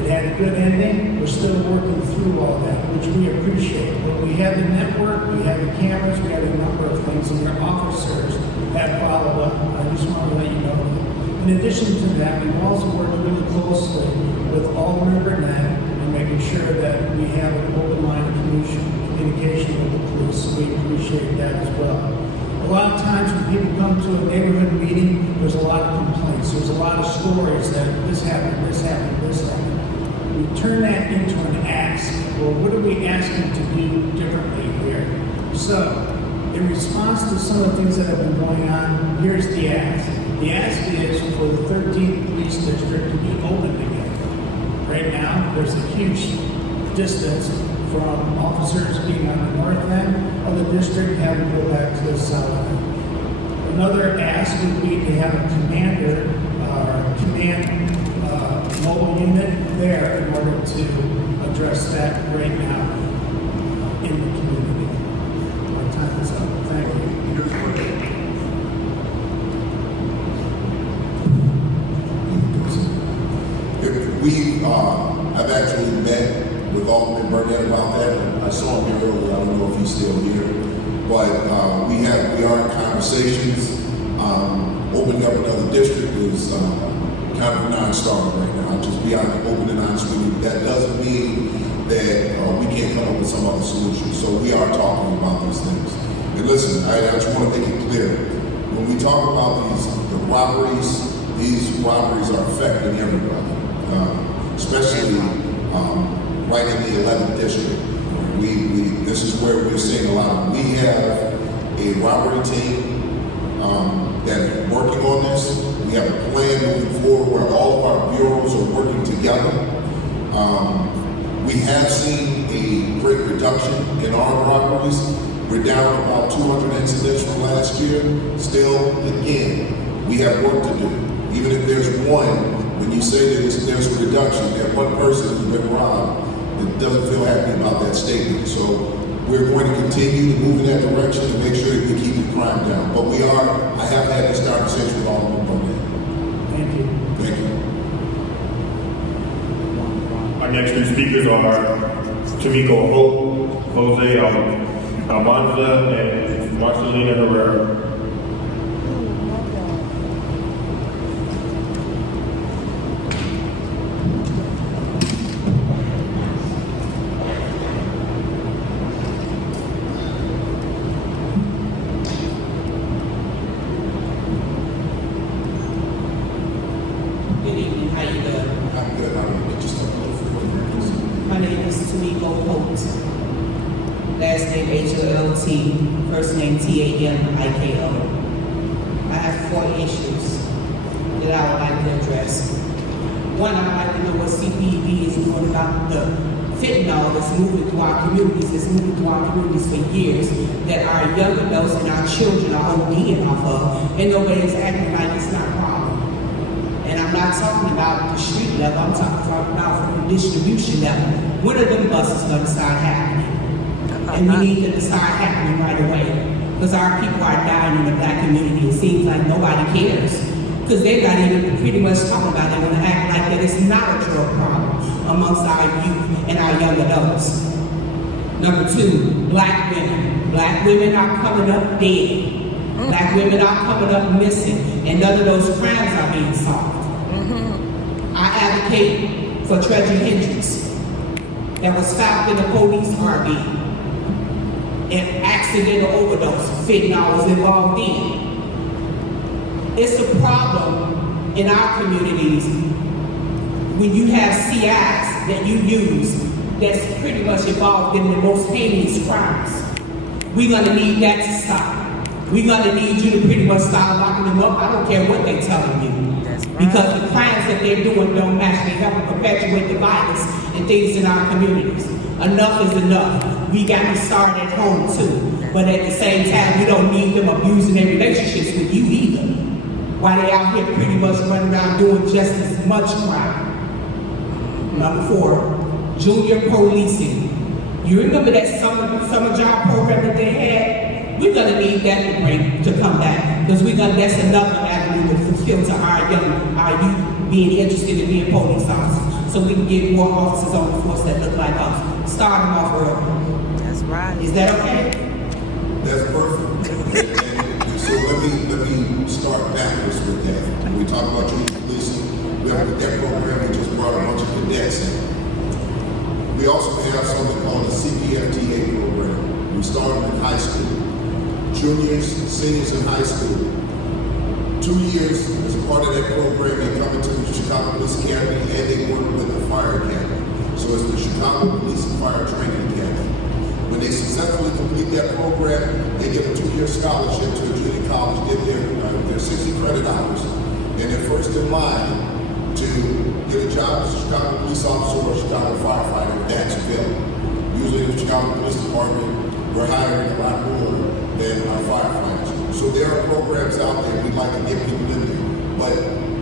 It had a good ending. We're still working through all that, which we appreciate. But we have the network, we have the cameras, we have a number of things, and our officers have followed up. I just want to let you know that. In addition to that, we've also worked really closely with Alderman Burnett and making sure that we have an open line of communication with the police. We appreciate that as well. A lot of times when people come to a neighborhood meeting, there's a lot of complaints. There's a lot of stories that this happened, this happened, this happened. We turn that into an ask. Well, what are we asking to do differently here? So, in response to some of the things that have been going on, here's the ask. The ask is for the 13th Police District to be open again. Right now, there's a huge distance from officers being on the north end of the district having to go back to the south end. Another ask would be to have a commander or command mobile unit there in order to address that right now in the community. Our time is up. Thank you. I've actually met with Alderman Burnett about that. I saw him here earlier. I don't know if he's still here, but we are in conversations. Opening up another district is kind of a non-starter right now. I'll just be open and honest with you. That doesn't mean that we can't come up with some other solution. So we are talking about these things. And listen, I just want to make it clear. When we talk about these robberies are affecting everybody, especially right in the 11th district. This is where we're seeing a lot. We have a robbery team that is working on this. We have a plan moving forward where all of our bureaus are working together. We have seen a great reduction in armed robberies. We're down about 200 incidents from last year. Still, again, we have work to do. Even if there's one, when you say that there's a reduction, that one person who's been robbed that doesn't feel happy about that statement. So we're going to continue to move in that direction to make sure that we keep the crime down. But I have had this conversation with all of them from there. Thank you. Thank you. Our next two speakers are Tamiko Hope, Jose Almanza, and Marcelina Herrera. Good evening, how you doing? I'm good. I'm just a little bit. My name is Tamiko Holt. Last name H-O-L-T, first name T-A-M-I-K-O. I have 4 issues that I would like to address. One, I would like to know what CPD is doing about the fentanyl that's moving through our communities, for years, that our young adults and our children are ODing off of, and nobody is acting like it's not a problem. And I'm not talking about the street level, I'm talking about from the distribution level. When are them buses gonna start happening? And we need them to start happening right away. Because our people are dying in the black community. It seems like nobody cares. Because they're not even pretty much talking about it. They want to act like that it's not a drug problem amongst our youth and our young adults. Number 2, black women. Black women are coming up dead. Black women are coming up missing. And none of those crimes are being solved. I advocate for Treasure Hendricks that was found in a police RV. An accidental overdose, fentanyl was involved in. It's a problem in our communities when you have CIs that you use that's pretty much involved in the most heinous crimes. We're gonna need that to stop. We're gonna need you to pretty much start locking them up. I don't care what they're telling you. Because the crimes that they're doing don't match. They help perpetuate the violence and things in our communities. Enough is enough. We got to start at home too. But at the same time, we don't need them abusing their relationships with you either. While they out here pretty much running around doing just as much crime. Number 4, junior policing. You remember that summer job program that they had? We're gonna need that to come back. Because that's another avenue to fulfill to our youth being interested in being police officers. So we can get more officers on the force that look like us. Start them off early. That's right. Is that okay? That's perfect. And so let me start backwards with that. When we talk about junior policing, we have a cadet program. We just brought a bunch of cadets in. We also have something called the CPFTA program. We started in high school. Juniors, seniors in high school. 2 years as a part of that program, they come into the Chicago Police Academy and they work with the Fire Academy. So it's the Chicago Police and Fire Training Academy. When they successfully complete that program, they get a 2-year scholarship to a junior college, get their 60 credit hours, and they're first in line to get a job as a Chicago police officer or a Chicago firefighter. That's filled. Usually the Chicago Police Department, we're hiring a lot more than our firefighters. So there are programs out there we'd like to get people in there. But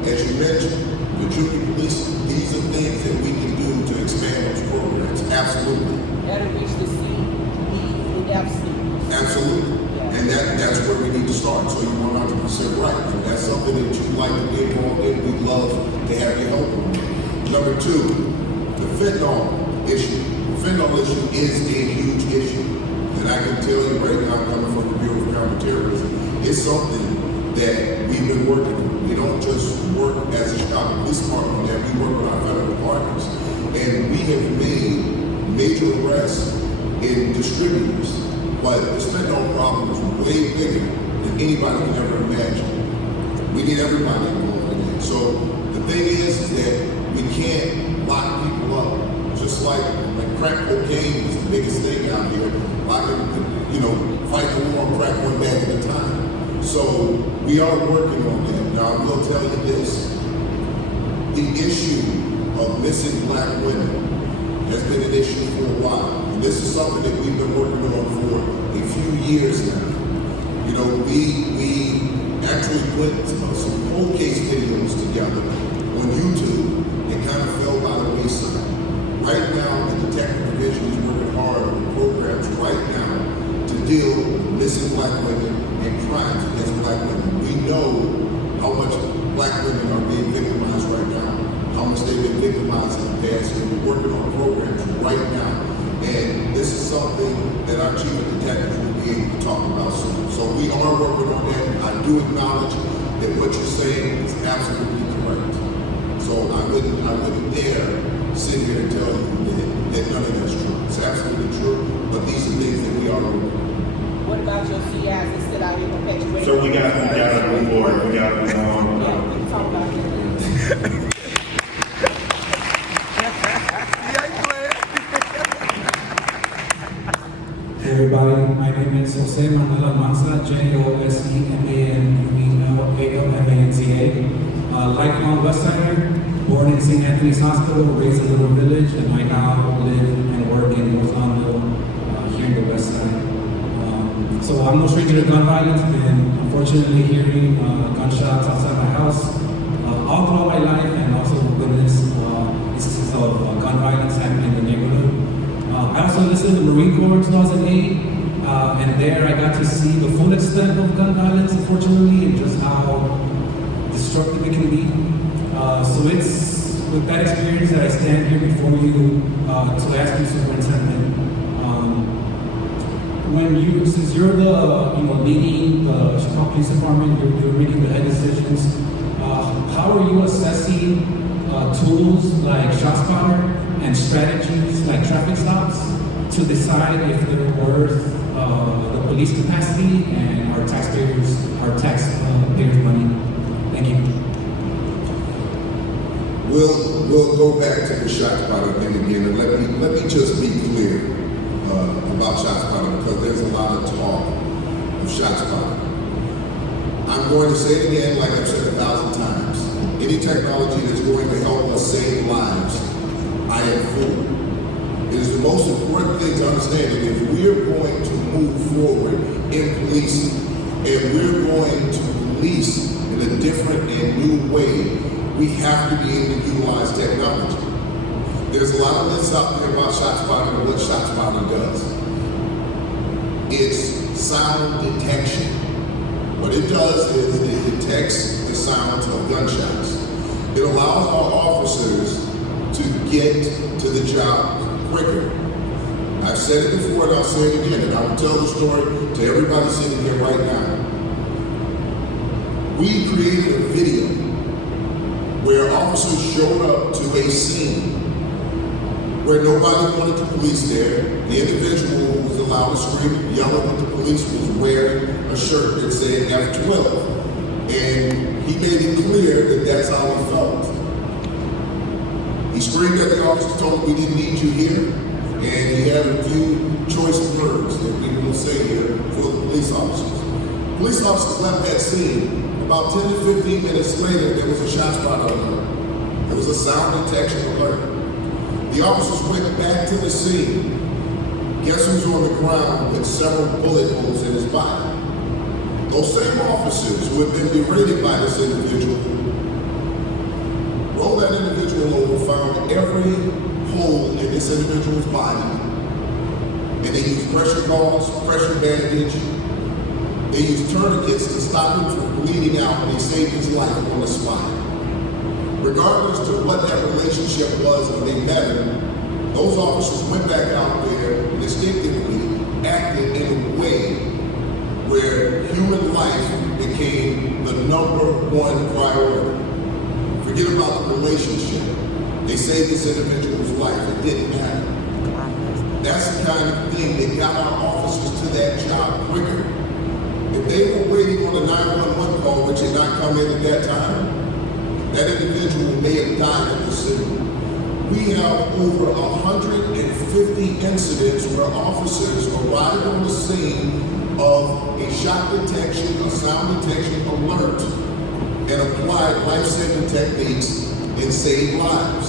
as you mentioned, the junior police, these are things that we can do to expand those programs. Absolutely. That'll reach the C, E, and F students. Absolutely. And that's where we need to start. So you're 100% right. And that's something that you'd like to be involved in. We'd love to have you help on. Number 2, the fentanyl issue. The fentanyl issue is a huge issue. And I can tell you right now, coming from the Bureau of Counterterrorism, it's something that we've been working on. We don't just work as a Chicago Police Department, that we work with our federal partners. And we have made major arrests in distributors. But the fentanyl problem is way bigger than anybody can ever imagine. We need everybody involved in it. So the thing is that we can't lock people up. Just like crack cocaine is the biggest thing out here. Fight the war on crack one bag at a time. So we are working on that. Now I will tell you this. The issue of missing black women has been an issue for a while. And this is something that we've been working on for a few years now. We actually put some cold case videos together on YouTube that kind of fell by the wayside. Right now, the detective division is working hard on programs right now to deal with missing black women and crimes against black women. We know how much black women are being victimized right now, how much they've been victimized in the past, and we're working on programs right now. And this is something that our chief of detectives will be able to talk about soon. So we are working on that. I do acknowledge that what you're saying is absolutely correct. So I wouldn't dare sit here and tell you that none of that's true. It's absolutely true, but these are things that we are working on. What about your CIs that sit out here perpetuating? So we got to move forward. We got to move on. Yeah, we can talk about that. Hey everybody, my name is Jose Manuel Almanza, Josemanza, lifelong West Sider, born in St. Anthony's Hospital, raised in a little village, and I now live and work in North Longville, here in the West Side. So I'm no stranger to gun violence, and unfortunately hearing gunshots outside my house all throughout my life, and also witnessed instances of gun violence happening in the neighborhood. I also enlisted in the Marine Corps in 2008, and there I got to see the full extent of gun violence, unfortunately, and just how destructive it can be. So it's with that experience that I stand here before you to ask you, Superintendent, since you're the leading the Chicago Police Department, you're making the head decisions. How are you assessing tools like ShotSpotter and strategies like traffic stops to decide if they're worth the police capacity and our taxpayers' money? We'll go back to the shot spotter thing again, and let me just be clear about shot spotter, because there's a lot of talk of shot spotter. I'm going to say it again, like I've said 1,000 times. Any technology that's going to help us save lives, I am for. It is the most important thing to understand that if we're going to move forward in policing, and we're going to police in a different and new way, we have to be able to utilize technology. There's a lot of myths out there about ShotSpotter and what ShotSpotter does. It's sound detection. What it does is it detects the sounds of gunshots. It allows our officers to get to the job quicker. I've said it before and I'll say it again, and I will tell the story to everybody sitting here right now. We created a video where officers showed up to a scene where nobody wanted the police there. The individual who was allowed to scream and yell at the police was wearing a shirt that said F12. And he made it clear that that's how he felt. He screamed at the officer, told him we didn't need you here. And he had a few choice words that we will say here for the police officers. Police officers left that scene. About 10 to 15 minutes later, there was a ShotSpotter alert. There was a sound detection alert. The officers went back to the scene. Guess who's on the ground with several bullet holes in his body? Those same officers who had been berated by this individual rolled that individual over, found every hole in this individual's body, and they used pressure gauze, pressure bandage. They used tourniquets to stop him from bleeding out, and they saved his life on the spot. Regardless to what that relationship was when they met him, those officers went back out there and instinctively acted in a way where human life became the #1 priority. Forget about the relationship. They saved this individual's life. It didn't matter. That's the kind of thing that got our officers to that job quicker. If they were waiting on a 911 call, which had not come in at that time, that individual may have died at the scene. We have over 150 incidents where officers arrived on the scene of a shot detection, a sound detection alert, and applied life-saving techniques and saved lives.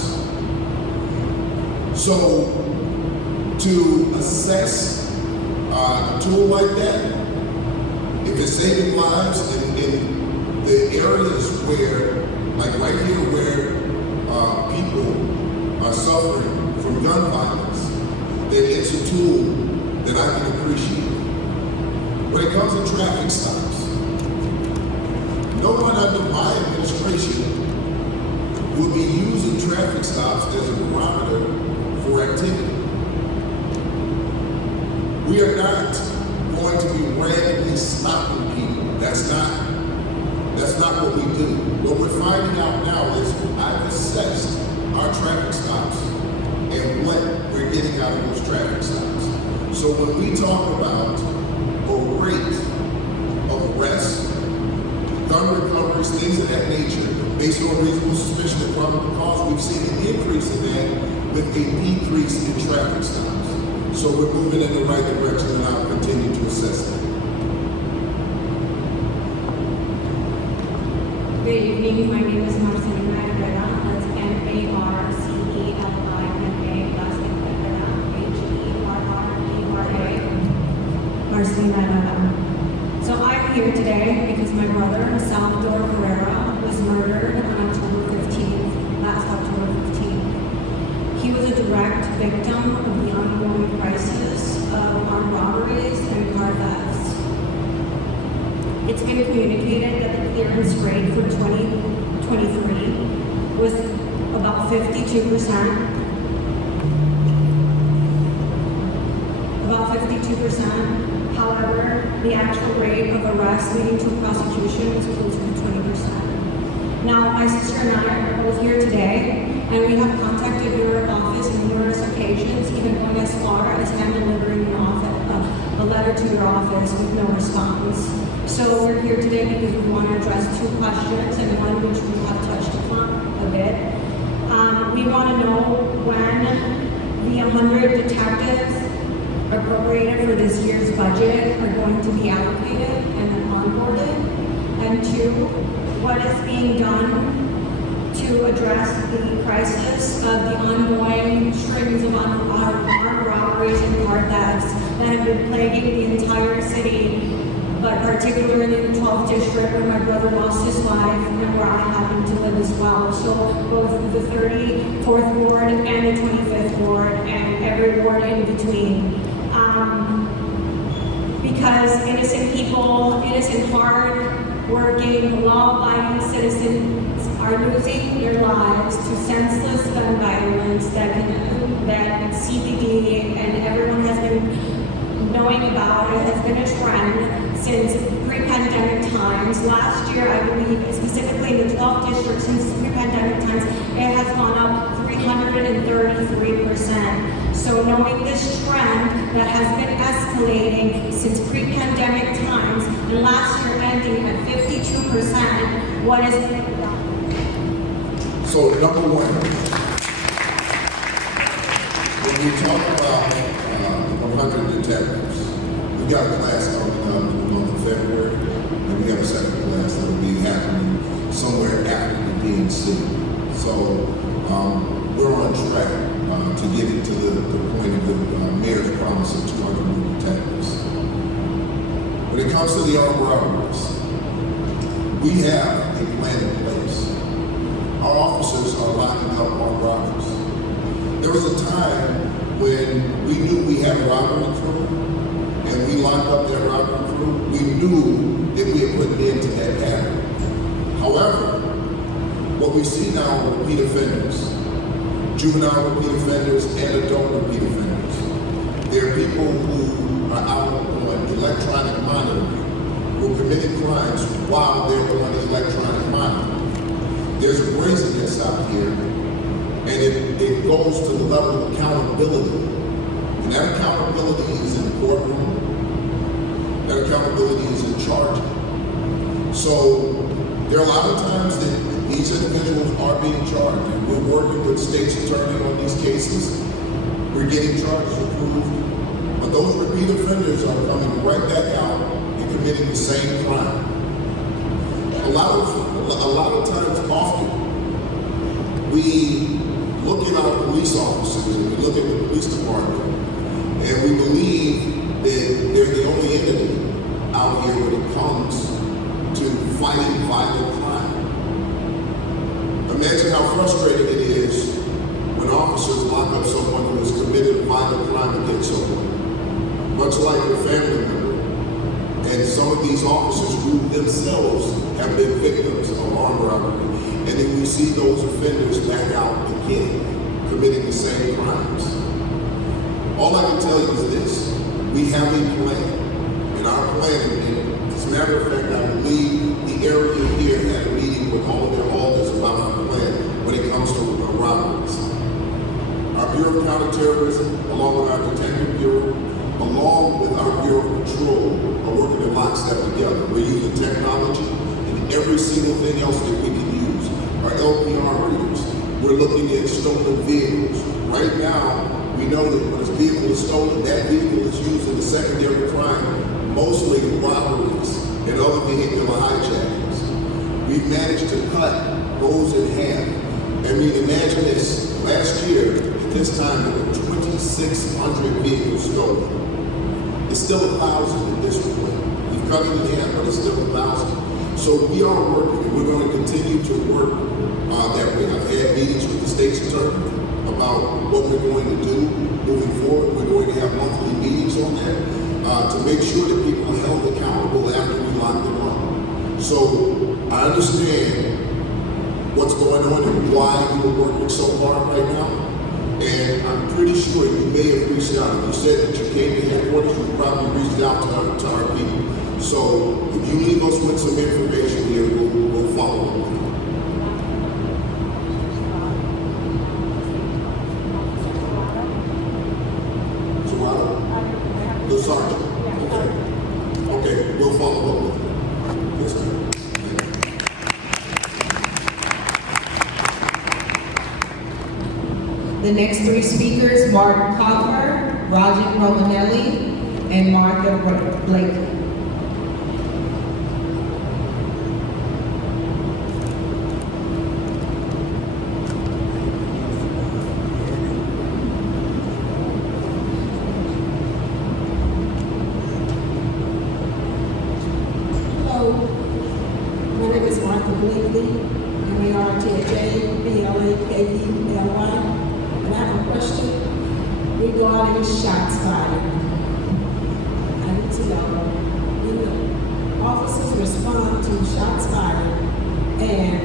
So, to assess a tool like that, if it's saving lives in the areas where, like right here, where people are suffering from gun violence, then it's a tool that I can appreciate. When it comes to traffic stops, no one under my administration will be using traffic stops as a barometer for activity. We are not going to be randomly stopping people. That's not what we do. What we're finding out now is I've assessed our traffic stops and what we're getting out of those traffic stops. So when we talk about a rate of arrests, gun recoveries, things of that nature, based on reasonable suspicion of probable cause, we've seen an increase in that with a decrease in traffic stops. So we're moving in the right direction, and I'll continue to assess that. Good evening, my name is Marcelina Herrera. That's Marcelina, last name Herrera, Herrera. Marcelina Herrera. So I'm here today because my brother, Salvador Herrera, was murdered on October 15th, last October 15th. He was a direct victim of the ongoing crisis of armed robberies and car thefts. It's been communicated that the clearance rate for 2023 was about 52%. About 52%. However, the actual rate of arrests leading to prosecution is closer to 20%. Now, my sister and I are both here today, and we have contacted your office on numerous occasions, even going as far as hand delivering a letter to your office with no response. So we're here today because we want to address two questions, and one which we have touched upon a bit. We want to know when the 100 detectives appropriated for this year's budget are going to be allocated and onboarded. And two, what is being done to address the crisis of the ongoing strings of armed robberies and car thefts that have been plaguing the entire city, but particularly in the 12th district where my brother lost his life and where I happen to live as well. So both the 34th ward and the 25th ward and every ward in between. Because innocent people, innocent, hard-working, law-abiding citizens are losing their lives to senseless gun violence that CPD and everyone has been knowing about. It has been a trend since pre-pandemic times. Last year, I believe, specifically in the 12th district, since pre-pandemic times, it has gone up 333%. So knowing this trend that has been escalating since pre-pandemic times, and last year ending at 52%, what is it? So number one, when we talk about 100 detectives, we got a class coming up in the month of February, and we have a second class that will be happening somewhere after the DNC. So we're on track to get it to the point of the mayor's promise of 200 new detectives. When it comes to the armed robberies, we have a plan in place. Our officers are locking up armed robbers. There was a time when we knew we had a robbery crew, and we locked up that robbery crew. We knew that we had put an end to that pattern. However, what we see now are repeat offenders, juvenile repeat offenders and adult repeat offenders. There are people who are out on electronic monitoring, who are committing crimes while they're on electronic monitoring. There's a brazenness out here, and it goes to the level of accountability. And that accountability is in the courtroom. That accountability is in charging. So there are a lot of times that these individuals are being charged, and we're working with state's attorney on these cases. We're getting charges approved, but those repeat offenders are coming right back out and committing the same crime. A lot of times, often, we look at our police officers and we look at the police department, and we believe that they're the only entity out here when it comes to fighting violent crime. Imagine how frustrating it is when officers lock up someone who has committed a violent crime against someone, much like a family member. And some of these officers who themselves have been victims of armed robbery. And then we see those offenders back out again, committing the same crimes. All I can tell you is this: we have a plan. And our plan, and as a matter of fact, I believe the area here had a meeting with all of their alders about our plan when it comes to robberies. Our Bureau of Counterterrorism, along with our Detective Bureau, along with our Bureau of Patrol, are working in lockstep together. We're using technology and every single thing else that we can use. Our LPR readers. We're looking at stolen vehicles. Right now, we know that when a vehicle is stolen, that vehicle is used in a secondary crime, mostly robberies and other vehicular hijackings. We've managed to cut those in half. I mean, imagine this. Last year, at this time, there were 2,600 vehicles stolen. It's still 1,000 at this point. We've cut it in half, but it's still 1,000. So we are working, and we're going to continue to work that way. I've had meetings with the state's attorney about what we're going to do moving forward. We're going to have monthly meetings on that to make sure that people are held accountable after we lock them up. So I understand what's going on and why you're working so hard right now. And I'm pretty sure you may have reached out. You said that you came to headquarters, you probably reached out to our people. So if you leave us with some information here, we'll follow up with you. The sergeant. Okay, we'll follow up with you. Yes, ma'am. The next three speakers, Martin Copper, Roger Romanelli, and Martha Blake. Regarding shots fired, I need to know, officers respond to shots fired and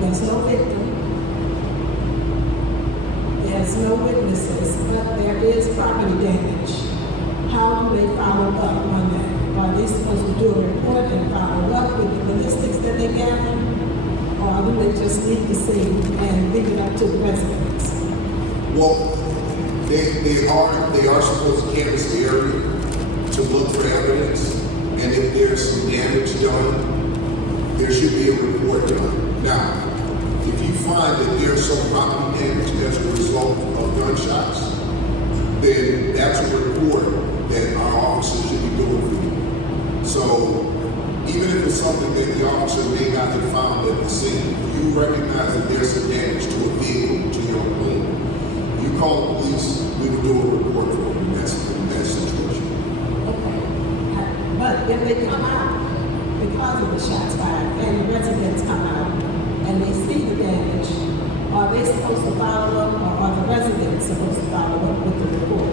there's no victim, there's no witnesses, but there is property damage. How do they follow up on that? Are they supposed to do a report and follow up with the ballistics that they gather? Or do they just leave the scene and leave it up to the residents? Well, they are supposed to canvass the area to look for evidence, and if there's some damage done, there should be a report done. Now, if you find that there's some property damage as a result of gunshots, then that's a report that our officers should be doing for you. So, even if it's something that the officer may not have found at the scene, you recognize that there's some damage to a vehicle, to your home. You call the police, we will do a report for you in that situation. Okay. But if they come out because of the shots fired and the residents come out and they see the damage, are they supposed to follow up or are the residents supposed to follow up with the report?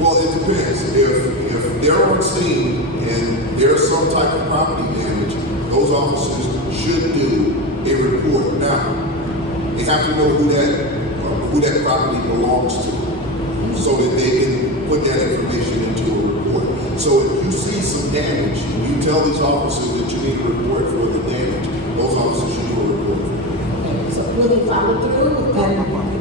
Well, it depends. If they're on scene and there's some type of property damage, those officers should do a report. Now, they have to know who that property belongs to, so that they can put that information into a report. So if you see some damage, and you tell these officers that you need a report for the damage, those officers should do a report. Okay, so will they follow through and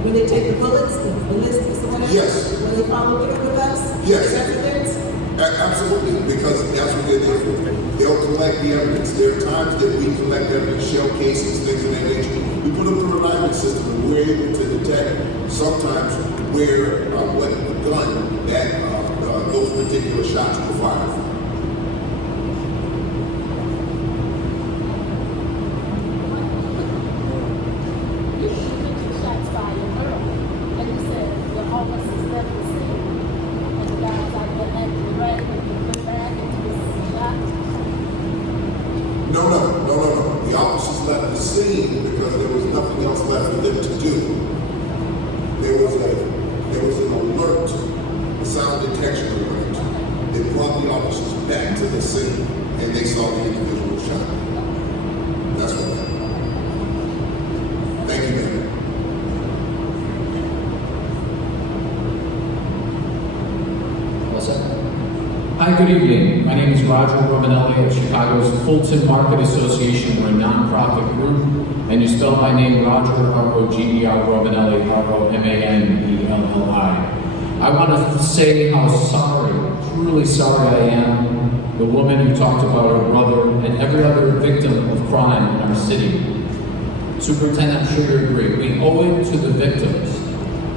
will they take the bullets, the ballistics, or whatever? Yes. Will they follow through with us? Yes. As evidence? Absolutely, because that's what they're there for. They'll collect the evidence. There are times that we collect evidence, shell cases, things of that nature. We put them through a rifle system, and we're able to detect sometimes where what gun that those particular shots were fired from. You mentioned shots fired earlier, and you said the officers left the scene, and the guys out there acting right when you back into the shot. No. The officers left the scene because there was nothing else left for them to do. There was an alert, a sound detection alert. They brought the officers back to the scene, and they saw the individual shot. That's what happened. Thank you, ma'am. Hi, good evening. My name is Roger Romanelli of Chicago's Fulton Market Association. We're a nonprofit group, and you spell my name Roger, R-O-G-E-R, Romanelli, R-O-M-A-N-E-L-L-I. I want to say how truly sorry I am, the woman who talked about her brother and every other victim of crime in our city. Superintendent, I'm sure you agree. We owe it to the victims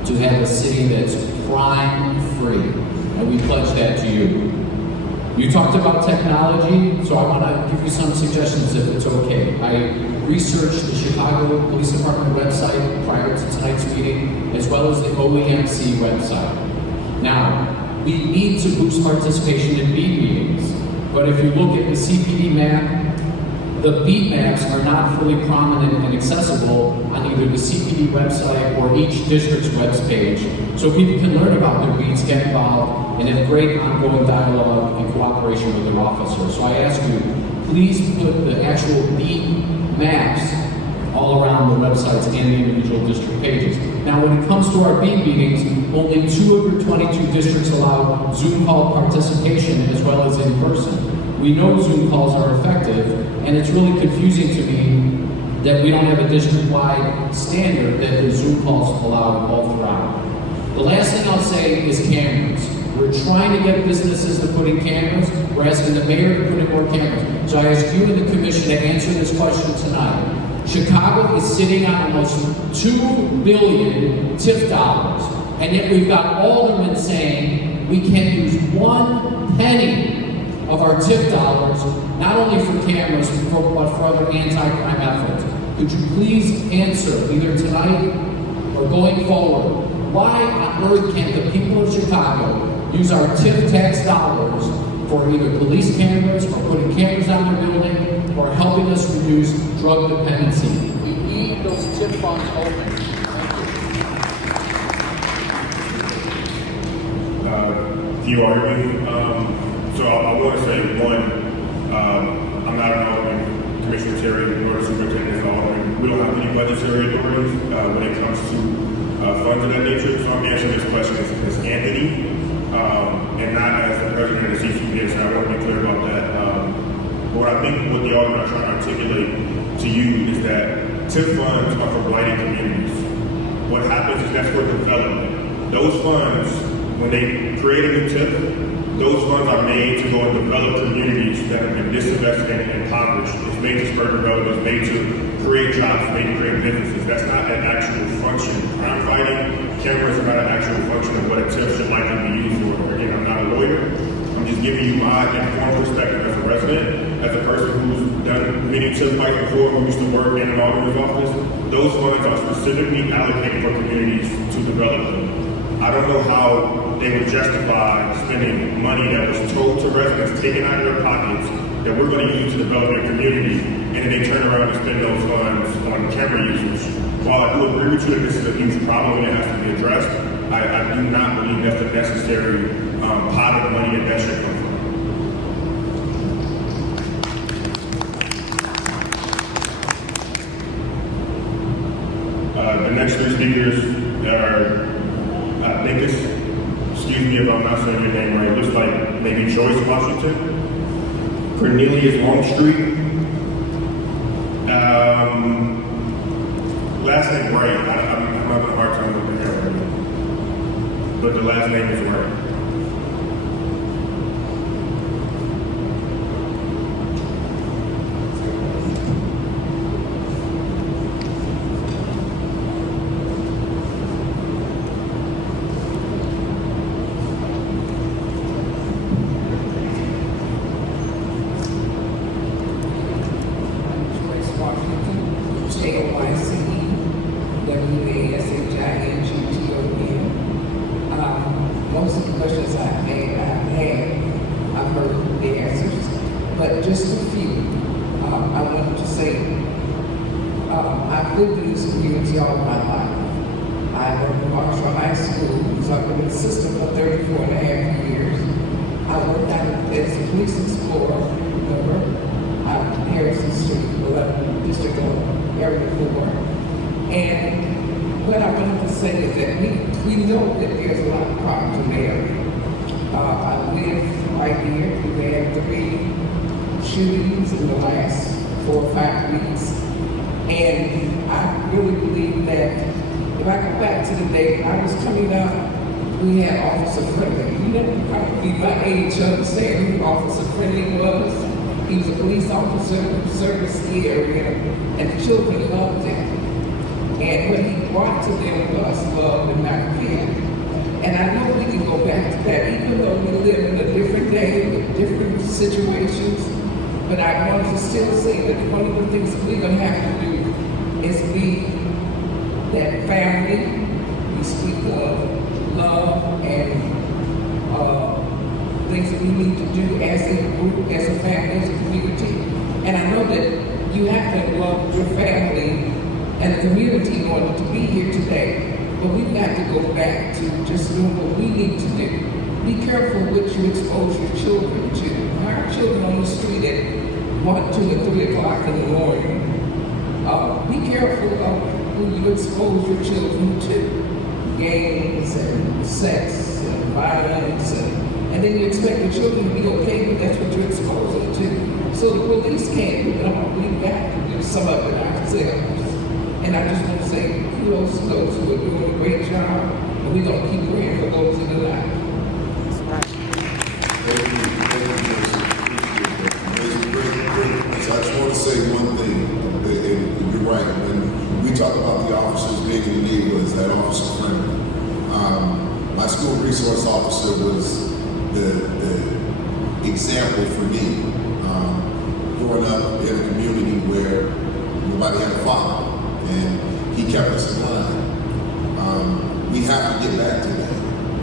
to have a city that's crime-free, and we pledge that to you. You talked about technology, so I want to give you some suggestions if it's okay. I researched the Chicago Police Department website prior to tonight's meeting, as well as the OEMC website. Now, we need to boost participation in beat meetings, but if you look at the CPD map, the beat maps are not fully prominent and accessible on either the CPD website or each district's web page, so people can learn about their beats, get involved, and have great ongoing dialogue and cooperation with their officers. So I ask you, please put the actual beat maps all around the websites and the individual district pages. Now, when it comes to our beat meetings, only 2 of your 22 districts allow Zoom call participation as well as in person. We know Zoom calls are effective, and it's really confusing to me that we don't have a district-wide standard that the Zoom calls allow all throughout. The last thing I'll say is cameras. We're trying to get businesses to put in cameras. We're asking the mayor to put in more cameras. So I ask you and the commission to answer this question tonight. Chicago is sitting on almost $2 billion TIF dollars, and yet we've got aldermen saying we can't use 1 penny of our TIF dollars, not only for cameras, but for other anti-crime efforts. Could you please answer, either tonight or going forward, why on earth can't the people of Chicago use our TIF tax dollars for either police cameras or putting cameras on their building or helping us reduce drug dependency? We need those TIF funds open. Few arguments. So I want to say, one, I'm not an alderman, Commissioner Terry, nor the superintendent is an alderman. We don't have any budgetary authorities when it comes to funds of that nature. So I'm answering this question as Anthony, and not as the president of the CCPS. I want to be clear about that. What I think what the aldermen are trying to articulate to you is that TIF funds are for blighted communities. What happens is that's for development. Those funds, when they create a new TIF, those funds are made to go and develop communities that have been disinvested and impoverished. It's made to spur development, it's made to create jobs, it's made to create businesses. That's not an actual function. Crime fighting, cameras are not an actual function of what a TIF should likely be used for. Again, I'm not a lawyer. I'm just giving you my informed perspective as a resident, as a person who's done many TIF fights before, who used to work in an alderman's office. Those funds are specifically allocated for communities to develop them. I don't know how they would justify spending money that was told to residents, taken out of their pockets, that we're going to use to develop their community, and then they turn around and spend those funds on camera users. While I do agree with you that this is a huge problem that has to be addressed, I do not believe that's the necessary pot of money that should come from. The next three speakers are excuse me if I'm not saying your name right, it looks like maybe Joyce Washington, Cornelius Longstreet, last name right, I'm having a hard time with the hair right now, but the last name is right. Most of the questions I've heard the answers, but just a few. I wanted to say, I've lived in this community all my life. I worked in Marshall High School, so I've been an assistant for 34 and a half years. I worked out as a police explorer, remember, out in Harrison Street, 11 District of Area 4. And what I wanted to say is that we know that there's a lot of problems in the area. I live right here. We had 3 shootings in the last 4 or 5 weeks. And I really believe that if I go back to the day I was coming up, we had Officer Friendly. You didn't probably be my age to understand who Officer Friendly was. He was a police officer who serviced the area, and the children loved him. And what he brought to them was love and not fear. And I know we can go back to that, even though we live in a different day with different situations. But I want to still say that one of the things we're going to have to do is be that family. We speak of love and things that we need to do as a group, as a family, as a community. And I know that you have to love your family and the community in order to be here today. But we've got to go back to just doing what we need to do. Be careful what you expose your children to. Our children on the street at 1, 2, and 3 o'clock in the morning. Be careful of who you expose your children to. Gangs and sex and violence. And then you expect your children to be okay, but that's what you're exposing to. So the police can't do it. We've got to do some of it ourselves. And I just want to say kudos to those who are doing a great job, and we're going to keep praying for those in the life. So I just want to say one thing, and you're right, talk about the officers being in the neighborhoods, that officer friendly. My school resource officer was the example for me. Growing up in a community where nobody had a father, and he kept us in line. We have to get back to that.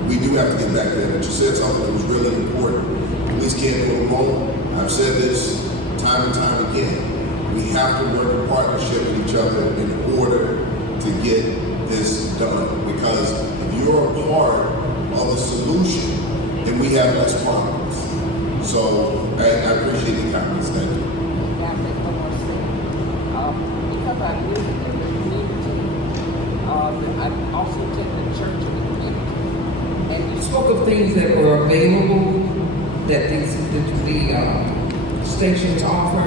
We do have to get back to that. But you said something that was really important. Police can't do it alone. I've said this time and time again. We have to work in partnership with each other in order to get this done. Because if you're a part of the solution, then we have less problems. So I appreciate the comments. Thank you. Because I live in the community, I also attend the church in the community. And you spoke of things that were available, that the stations offer.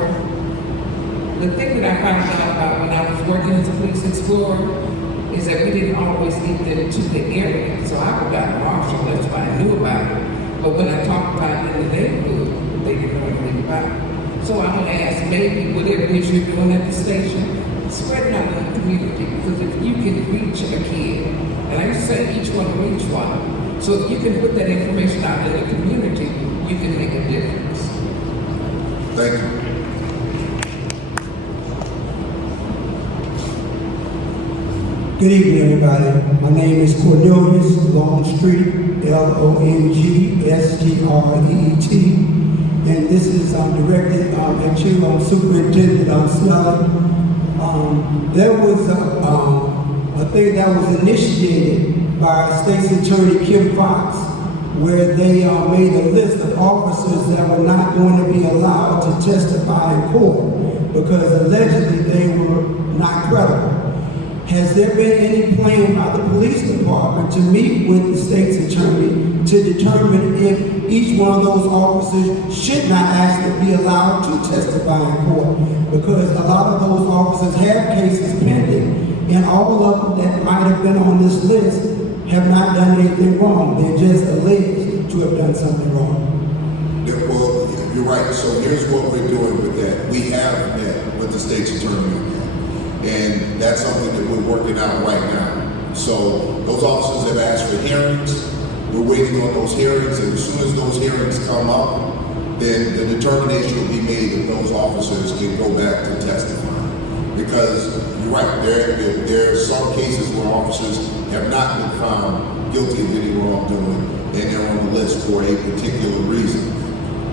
The thing that I found out about when I was working as a police explorer is that we didn't always get them to the area. So I got a marshal, that's why I knew about it. But when I talked about it in the neighborhood, they didn't know anything about it. So I'm gonna ask, maybe whatever it is you're doing at the station, spread it out in the community. Because if you can reach a kid, and I say each one reach one, so if you can put that information out in the community, you can make a difference. Thank you. Good evening, everybody. My name is Cornelius Longstreet, Longstreet, and this is directed at you, Superintendent Snelling. There was a thing that was initiated by State's Attorney Kim Fox, where they made a list of officers that were not going to be allowed to testify in court because allegedly they were not credible. Has there been any plan by the police department to meet with the state's attorney to determine if each one of those officers should not actually be allowed to testify in court? Because a lot of those officers have cases pending, and all of them that might have been on this list have not done anything wrong. They're just alleged to have done something wrong. Yeah, well, you're right. So here's what we're doing with that. We have met with the state's attorney on that. And that's something that we're working out right now. So those officers have asked for hearings. We're waiting on those hearings, and as soon as those hearings come up, then the determination will be made if those officers can go back to testify. Because you're right, there are some cases where officers have not been found guilty of any wrongdoing, and they're on the list for a particular reason.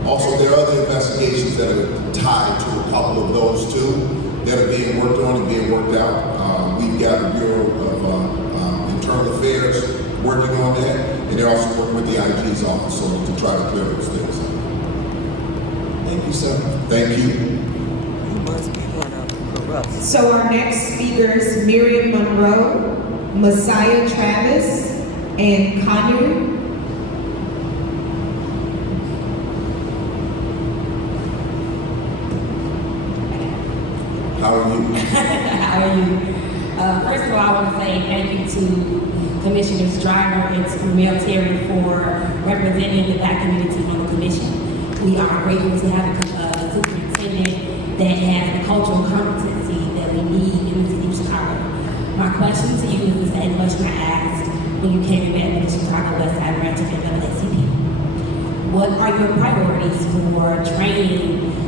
Also, there are other investigations that are tied to a couple of those too, that are being worked on and being worked out. We've got the Bureau of Internal Affairs working on that, and they're also working with the IG's office to try to clear those things. Thank you, sir. Thank you. You must be one of the corrupt. So our next speakers, Miriam Monroe, Messiah Travis, and Kanye. How are you? How are you? First of all, I want to say thank you to Commissioners Driver and to Mayor Terry for representing the Black community on the commission. We are grateful to have a superintendent that has the cultural competency that we need in the city of Chicago. My question to you is the same question I asked when you came in with the Chicago West Side branch of NAACP. What are your priorities for training,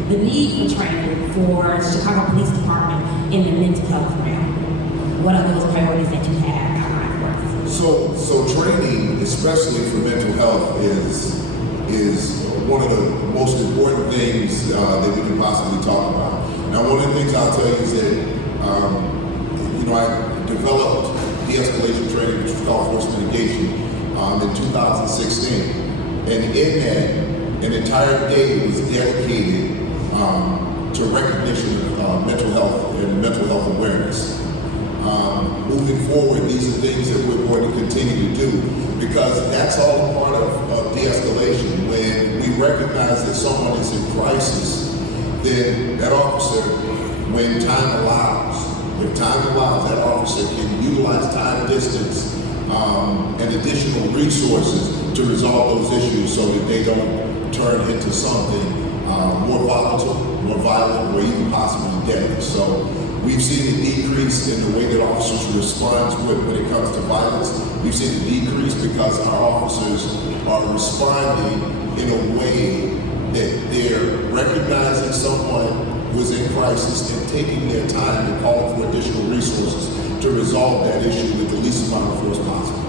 the need for training for Chicago Police Department in the mental health realm? What are those priorities that you have outlined for us? So training, especially for mental health, is one of the most important things that we can possibly talk about. Now, one of the things I'll tell you is that I developed de-escalation training, which was called force mitigation, in 2016. And in that, an entire day was dedicated to recognition of mental health and mental health awareness. Moving forward, these are things that we're going to continue to do because that's all part of de-escalation. When we recognize that someone is in crisis, then that officer, when time allows, if time allows, that officer can utilize time, distance, and additional resources to resolve those issues so that they don't turn into something more volatile, more violent, or even possibly deadly. So we've seen a decrease decrease in the way that officers respond to it when it comes to violence. We've seen a decrease because our officers are responding in a way that they're recognizing someone who is in crisis and taking their time to call for additional resources to resolve that issue with the least amount of force possible.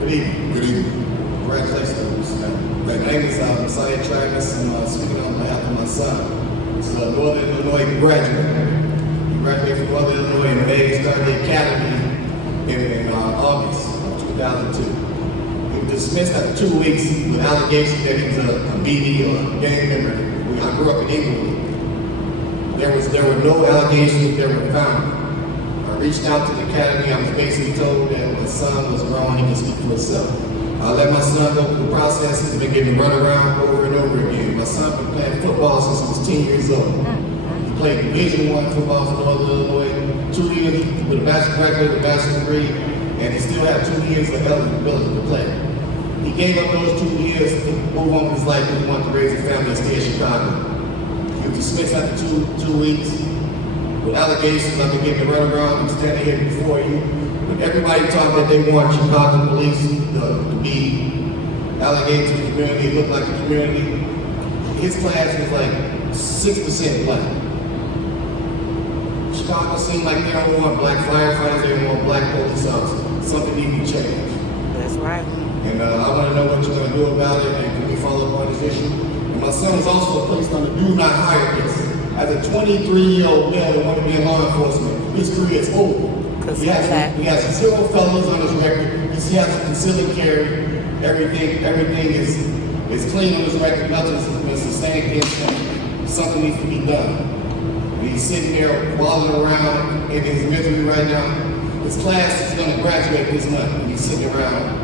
Good evening. Good evening. Congratulations. My name is Messiah Travis, and I'm speaking on behalf of my son. He's a Northern Illinois graduate. He graduated from Northern Illinois and May started the academy in August of 2002. He was dismissed after 2 weeks with allegations that he was a BD or a gang member. I grew up in Englewood. There were no allegations that were found. I reached out to the academy. I was basically told that my son was grown, he could speak for himself. I let my son go through the process. He's been getting run around over and over again. My son been playing football since he was 10 years old. He played Division I football for Northern Illinois, 2 years with a bachelor's degree, and he still had 2 years of eligibility to play. He gave up those 2 years to move on with his life and he wanted to raise his family and stay in Chicago. He was dismissed after two weeks with allegations. I've been getting run around. I'm standing here before you. But everybody talked that they want Chicago police to be alligated to the community, look like the community. His class was like 6% black. Chicago seemed like they don't want black firefighters, they don't want black police officers. Something needs to change. That's right. And I want to know what you're going to do about it, and can we follow up on this issue? And my son was also placed on the do not hire list. As a 23-year-old male that wanted to be in law enforcement, his career is over. He has 0 felons on his record. He has a concealed carry. Everything is clean on his record. Nothing's been sustained against him. Something needs to be done. And he's sitting there walling around in his misery right now. His class is going to graduate this month, and he's sitting around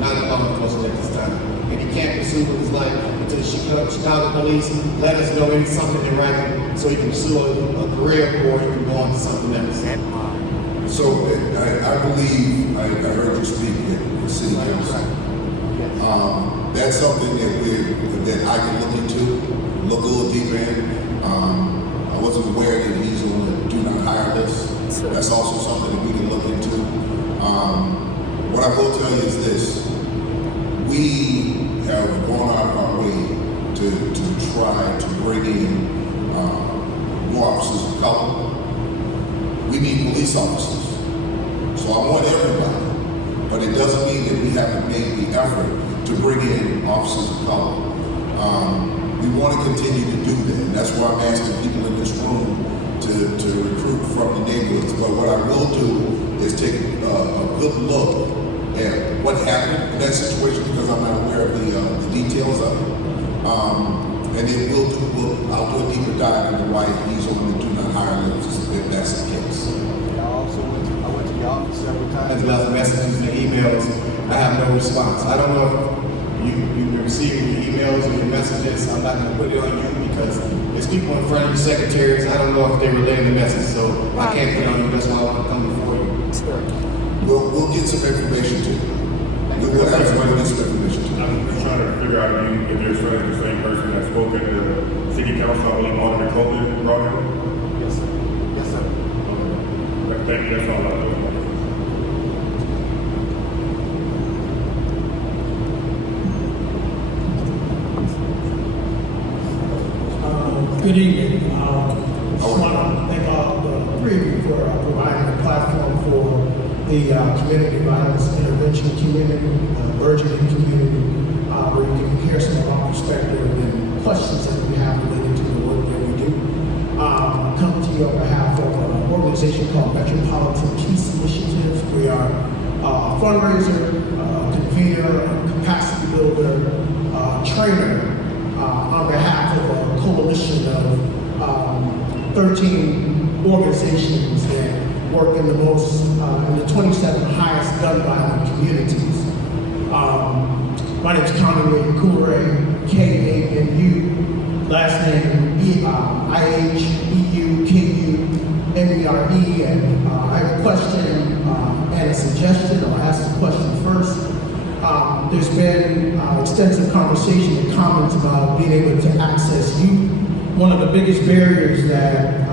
not in law enforcement at this time. And he can't pursue his life until the Chicago police let us know there's something in writing so he can pursue a career or he can go on to something else. So I believe I heard you speak at the city council. That's something that I can look into, look a little deeper in. I wasn't aware that he's on the do not hire list. That's also something that we can look into. What I will tell you is this: we have gone out of our way to try to bring in more officers of color. We need police officers. So I want everybody, but it doesn't mean that we haven't made the effort to bring in officers of color. We want to continue to do that. And that's why I'm asking people in this room to recruit from the neighborhoods. But what I will do is take a good look at what happened in that situation, because I'm not aware of the details of it. And then I'll do a deeper dive into why he's on the do not hire list if that's the case. I went to the office several times, left messages and emails. I have no response. I don't know if you've been receiving your emails or your messages. I'm not going to put it on you because there's people in front of you, secretaries. I don't know if they're relaying the message, so I can't put it on you. That's why I want to come before you. We'll get some information to you. We'll have somebody get some information to you. I'm just trying to figure out if you're the same person that spoke at the city council, I believe, Alderman Coleman brought him. Yes, sir. Yes, sir. Thank you, that's all I'm doing. Good evening. Just want to thank all the three of you for providing a platform for the community violence intervention community, burgeoning community, where you can hear some of our perspective and questions that we have related to the work that we do. I'm coming to you on behalf of an organization called Metropolitan Peace Initiatives. We are a fundraiser, convener, capacity builder, trainer, on behalf of a coalition of 13 organizations that work in the 27 highest gun violent communities. My name is Conway Kure, K-A-N-U, last name I-H-E-U-K-U-M-E-R-E, and I have a question and a suggestion. I'll ask the question first. There's been extensive conversation and comments about being able to access youth one of the biggest barriers that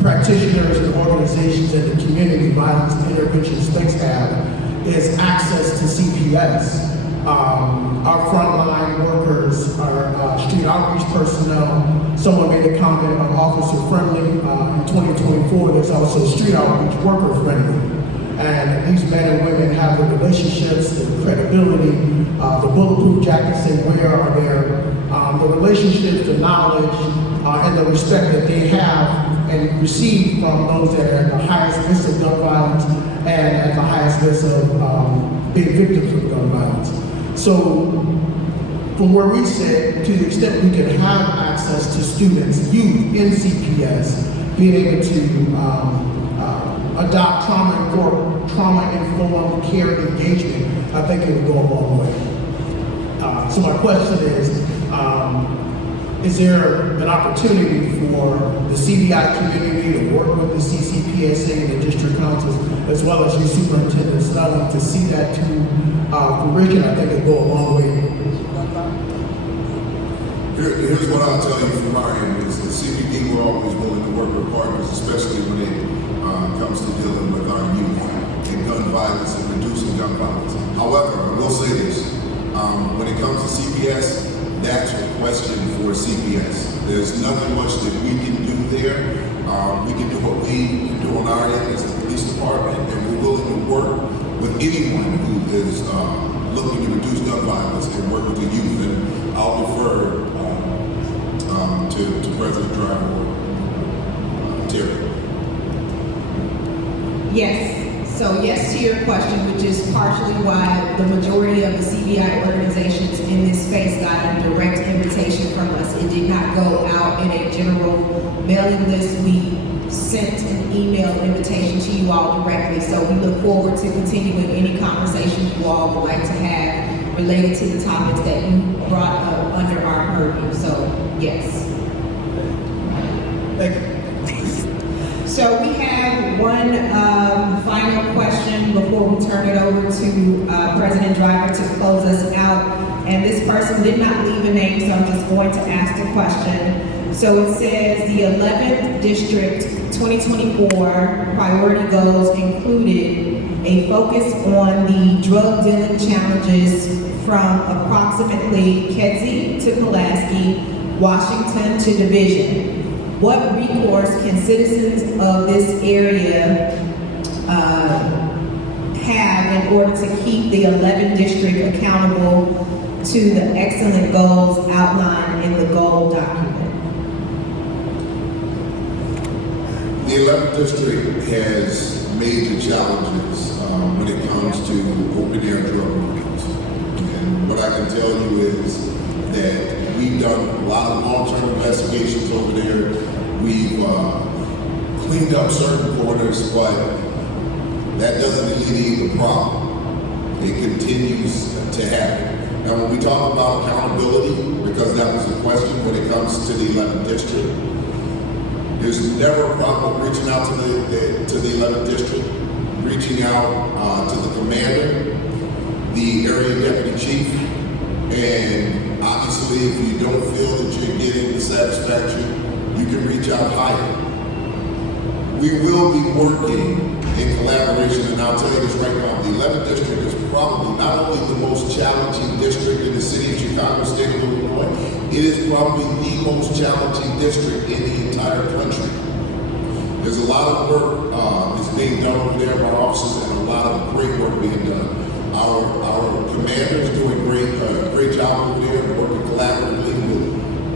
practitioners and organizations in the community violence intervention space have is access to CPS. Our frontline workers, our street outreach personnel, someone made a comment on officer friendly. In 2024, there's also street outreach worker friendly. And these men and women have the relationships, the credibility, the bulletproof jackets they wear are there, the relationships, the knowledge, and the respect that they have and receive from those that are at the highest risk of gun violence and at the highest risk of being victims of gun violence. So from where we sit, to the extent we can have access to students, youth in CPS, being able to adopt trauma-informed care engagement, I think it would go a long way. So my question is there an opportunity for the CDI community to work with the CCPSA and the district councils, as well as you, Superintendent Snelling, to see that to fruition? I think it would go a long way. Here's what I'll tell you from our end is the CPD, we're always willing to work with partners, especially when it comes to dealing with our youth and gun violence and reducing gun violence. However, I will say this, when it comes to CPS, that's a question for CPS. There's nothing much that we can do there. We can do what we can do on our end as a police department, and we're willing to work with anyone who is looking to reduce gun violence and work with the youth. And I'll defer to President Driver Terry. Yes. So yes to your question, which is partially why the majority of the CBI organizations in this space got a direct invitation from us. It did not go out in a general mailing list. We sent an email invitation to you all directly. So we look forward to continuing any conversations you all would like to have related to the topics that you brought up under our purview. So yes. Thank you. So we have one final question before we turn it over to President Driver to close us out. And this person did not leave a name, so I'm just going to ask the question. So it says the 11th District 2024 priority goals included a focus on the drug dealing challenges from approximately Kedzie to Pulaski, Washington to Division. What recourse can citizens of this area have in order to keep the 11th district accountable to the excellent goals outlined in the goal document? The 11th district has major challenges when it comes to open air drug markets. And what I can tell you is that we've done a lot of long-term investigations over there. We've cleaned up certain corners, but that doesn't alleviate the problem. It continues to happen. Now, when we talk about accountability, because that was the question when it comes to the 11th district, there's never a problem reaching out to the 11th district, reaching out to the commander, the area deputy chief, and obviously, if you don't feel that you're getting the satisfaction, you can reach out higher. We will be working in collaboration, and I'll tell you this right now, the 11th district is probably not only the most challenging district in the city of Chicago, state of Illinois, it is probably the most challenging district in the entire country. There's a lot of work that's being done over there by our officers, and a lot of great work being done. Our commanders doing great job over there, working collaboratively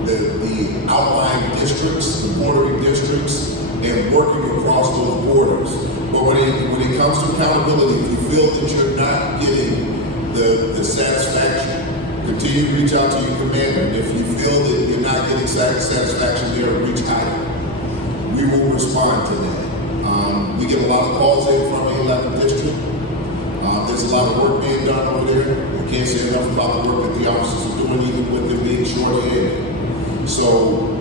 with the outlying districts, the bordering districts, and working across those borders. But when it comes to accountability, if you feel that you're not getting the satisfaction, continue to reach out to your commander. And if you feel that you're not getting satisfaction there, reach higher. We will respond to that. We get a lot of calls in from the 11th district. There's a lot of work being done over there. We can't say enough about the work that the officers are doing, even with them being short-handed. So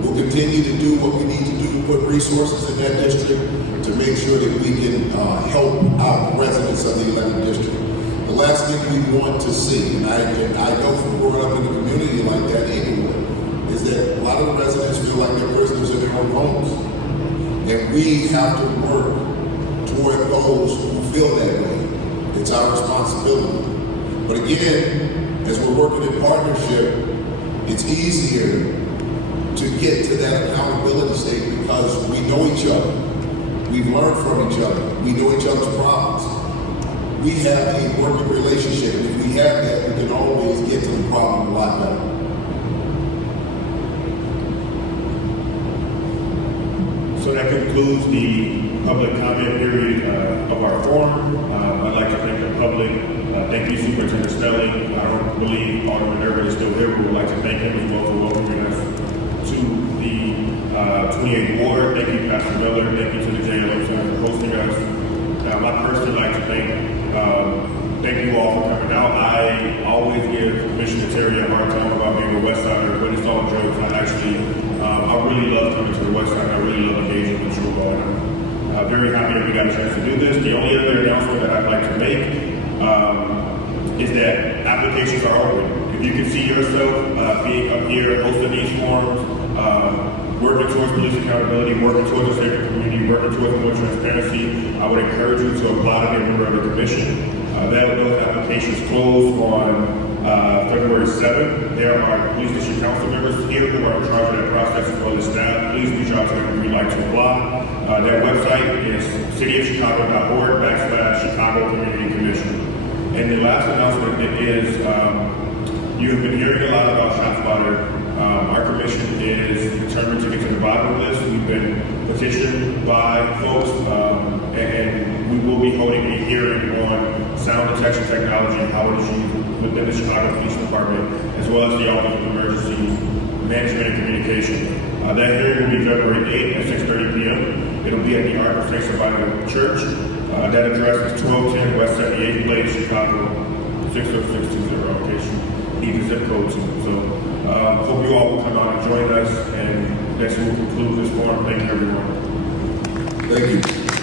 we'll continue to do what we need to do to put resources in that district to make sure that we can help out the residents of the 11th district. The last thing we want to see, and I know from growing up in a community like that, Inglewood, is that a lot of the residents feel like they're prisoners in their own homes. And we have to work toward those who feel that way. It's our responsibility. But again, as we're working in partnership, it's easier to get to that accountability state because we know each other. We've learned from each other. We know each other's problems. We have a working relationship. And if we have that, we can always get to the problem a lot better. So that concludes the public comment period of our forum. I'd like to thank the public. Thank you, Superintendent Snelling. I don't believe Alderman Irvin is still here, but we'd like to thank him as well for welcoming us to the 28th Ward. Thank you, Pastor Miller. Thank you to the JLM Center for hosting us. I personally like to thank you all for coming out. I always give Commissioner Terry a hard time about being a West Sider, but it's all jokes. I really love coming to the West Side. I really love engaging with you all. I'm very happy that we got a chance to do this. The only other announcement that I'd like to make is that applications are open. If you can see yourself being up here, hosting these forums, working towards police accountability, working towards a safer community, working towards more transparency, I would encourage you to apply to be a member of the commission. Those applications close on February 7th. There are police district council members here who are in charge of that process as well as staff. Please reach out to them if you'd like to apply. Their website is cityofchicago.org/Chicago Community Commission. And the last announcement is you have been hearing a lot about ShotSpotter. Our commission is determined to get to the bottom of this. We've been petitioned by folks, and we will be holding a hearing on sound detection technology and how it is used within the Chicago Police Department, as well as the Office of Emergency Management and Communication. That hearing will be February 8th at 6:30 p.m. It'll be at the Ark of St. Survivor Church. That address is 1210 West 78th Place, Chicago, 60620 location. Need the zip code too. So hope you all will come out and join us, and that's what will conclude this forum. Thank you, everyone. Thank you.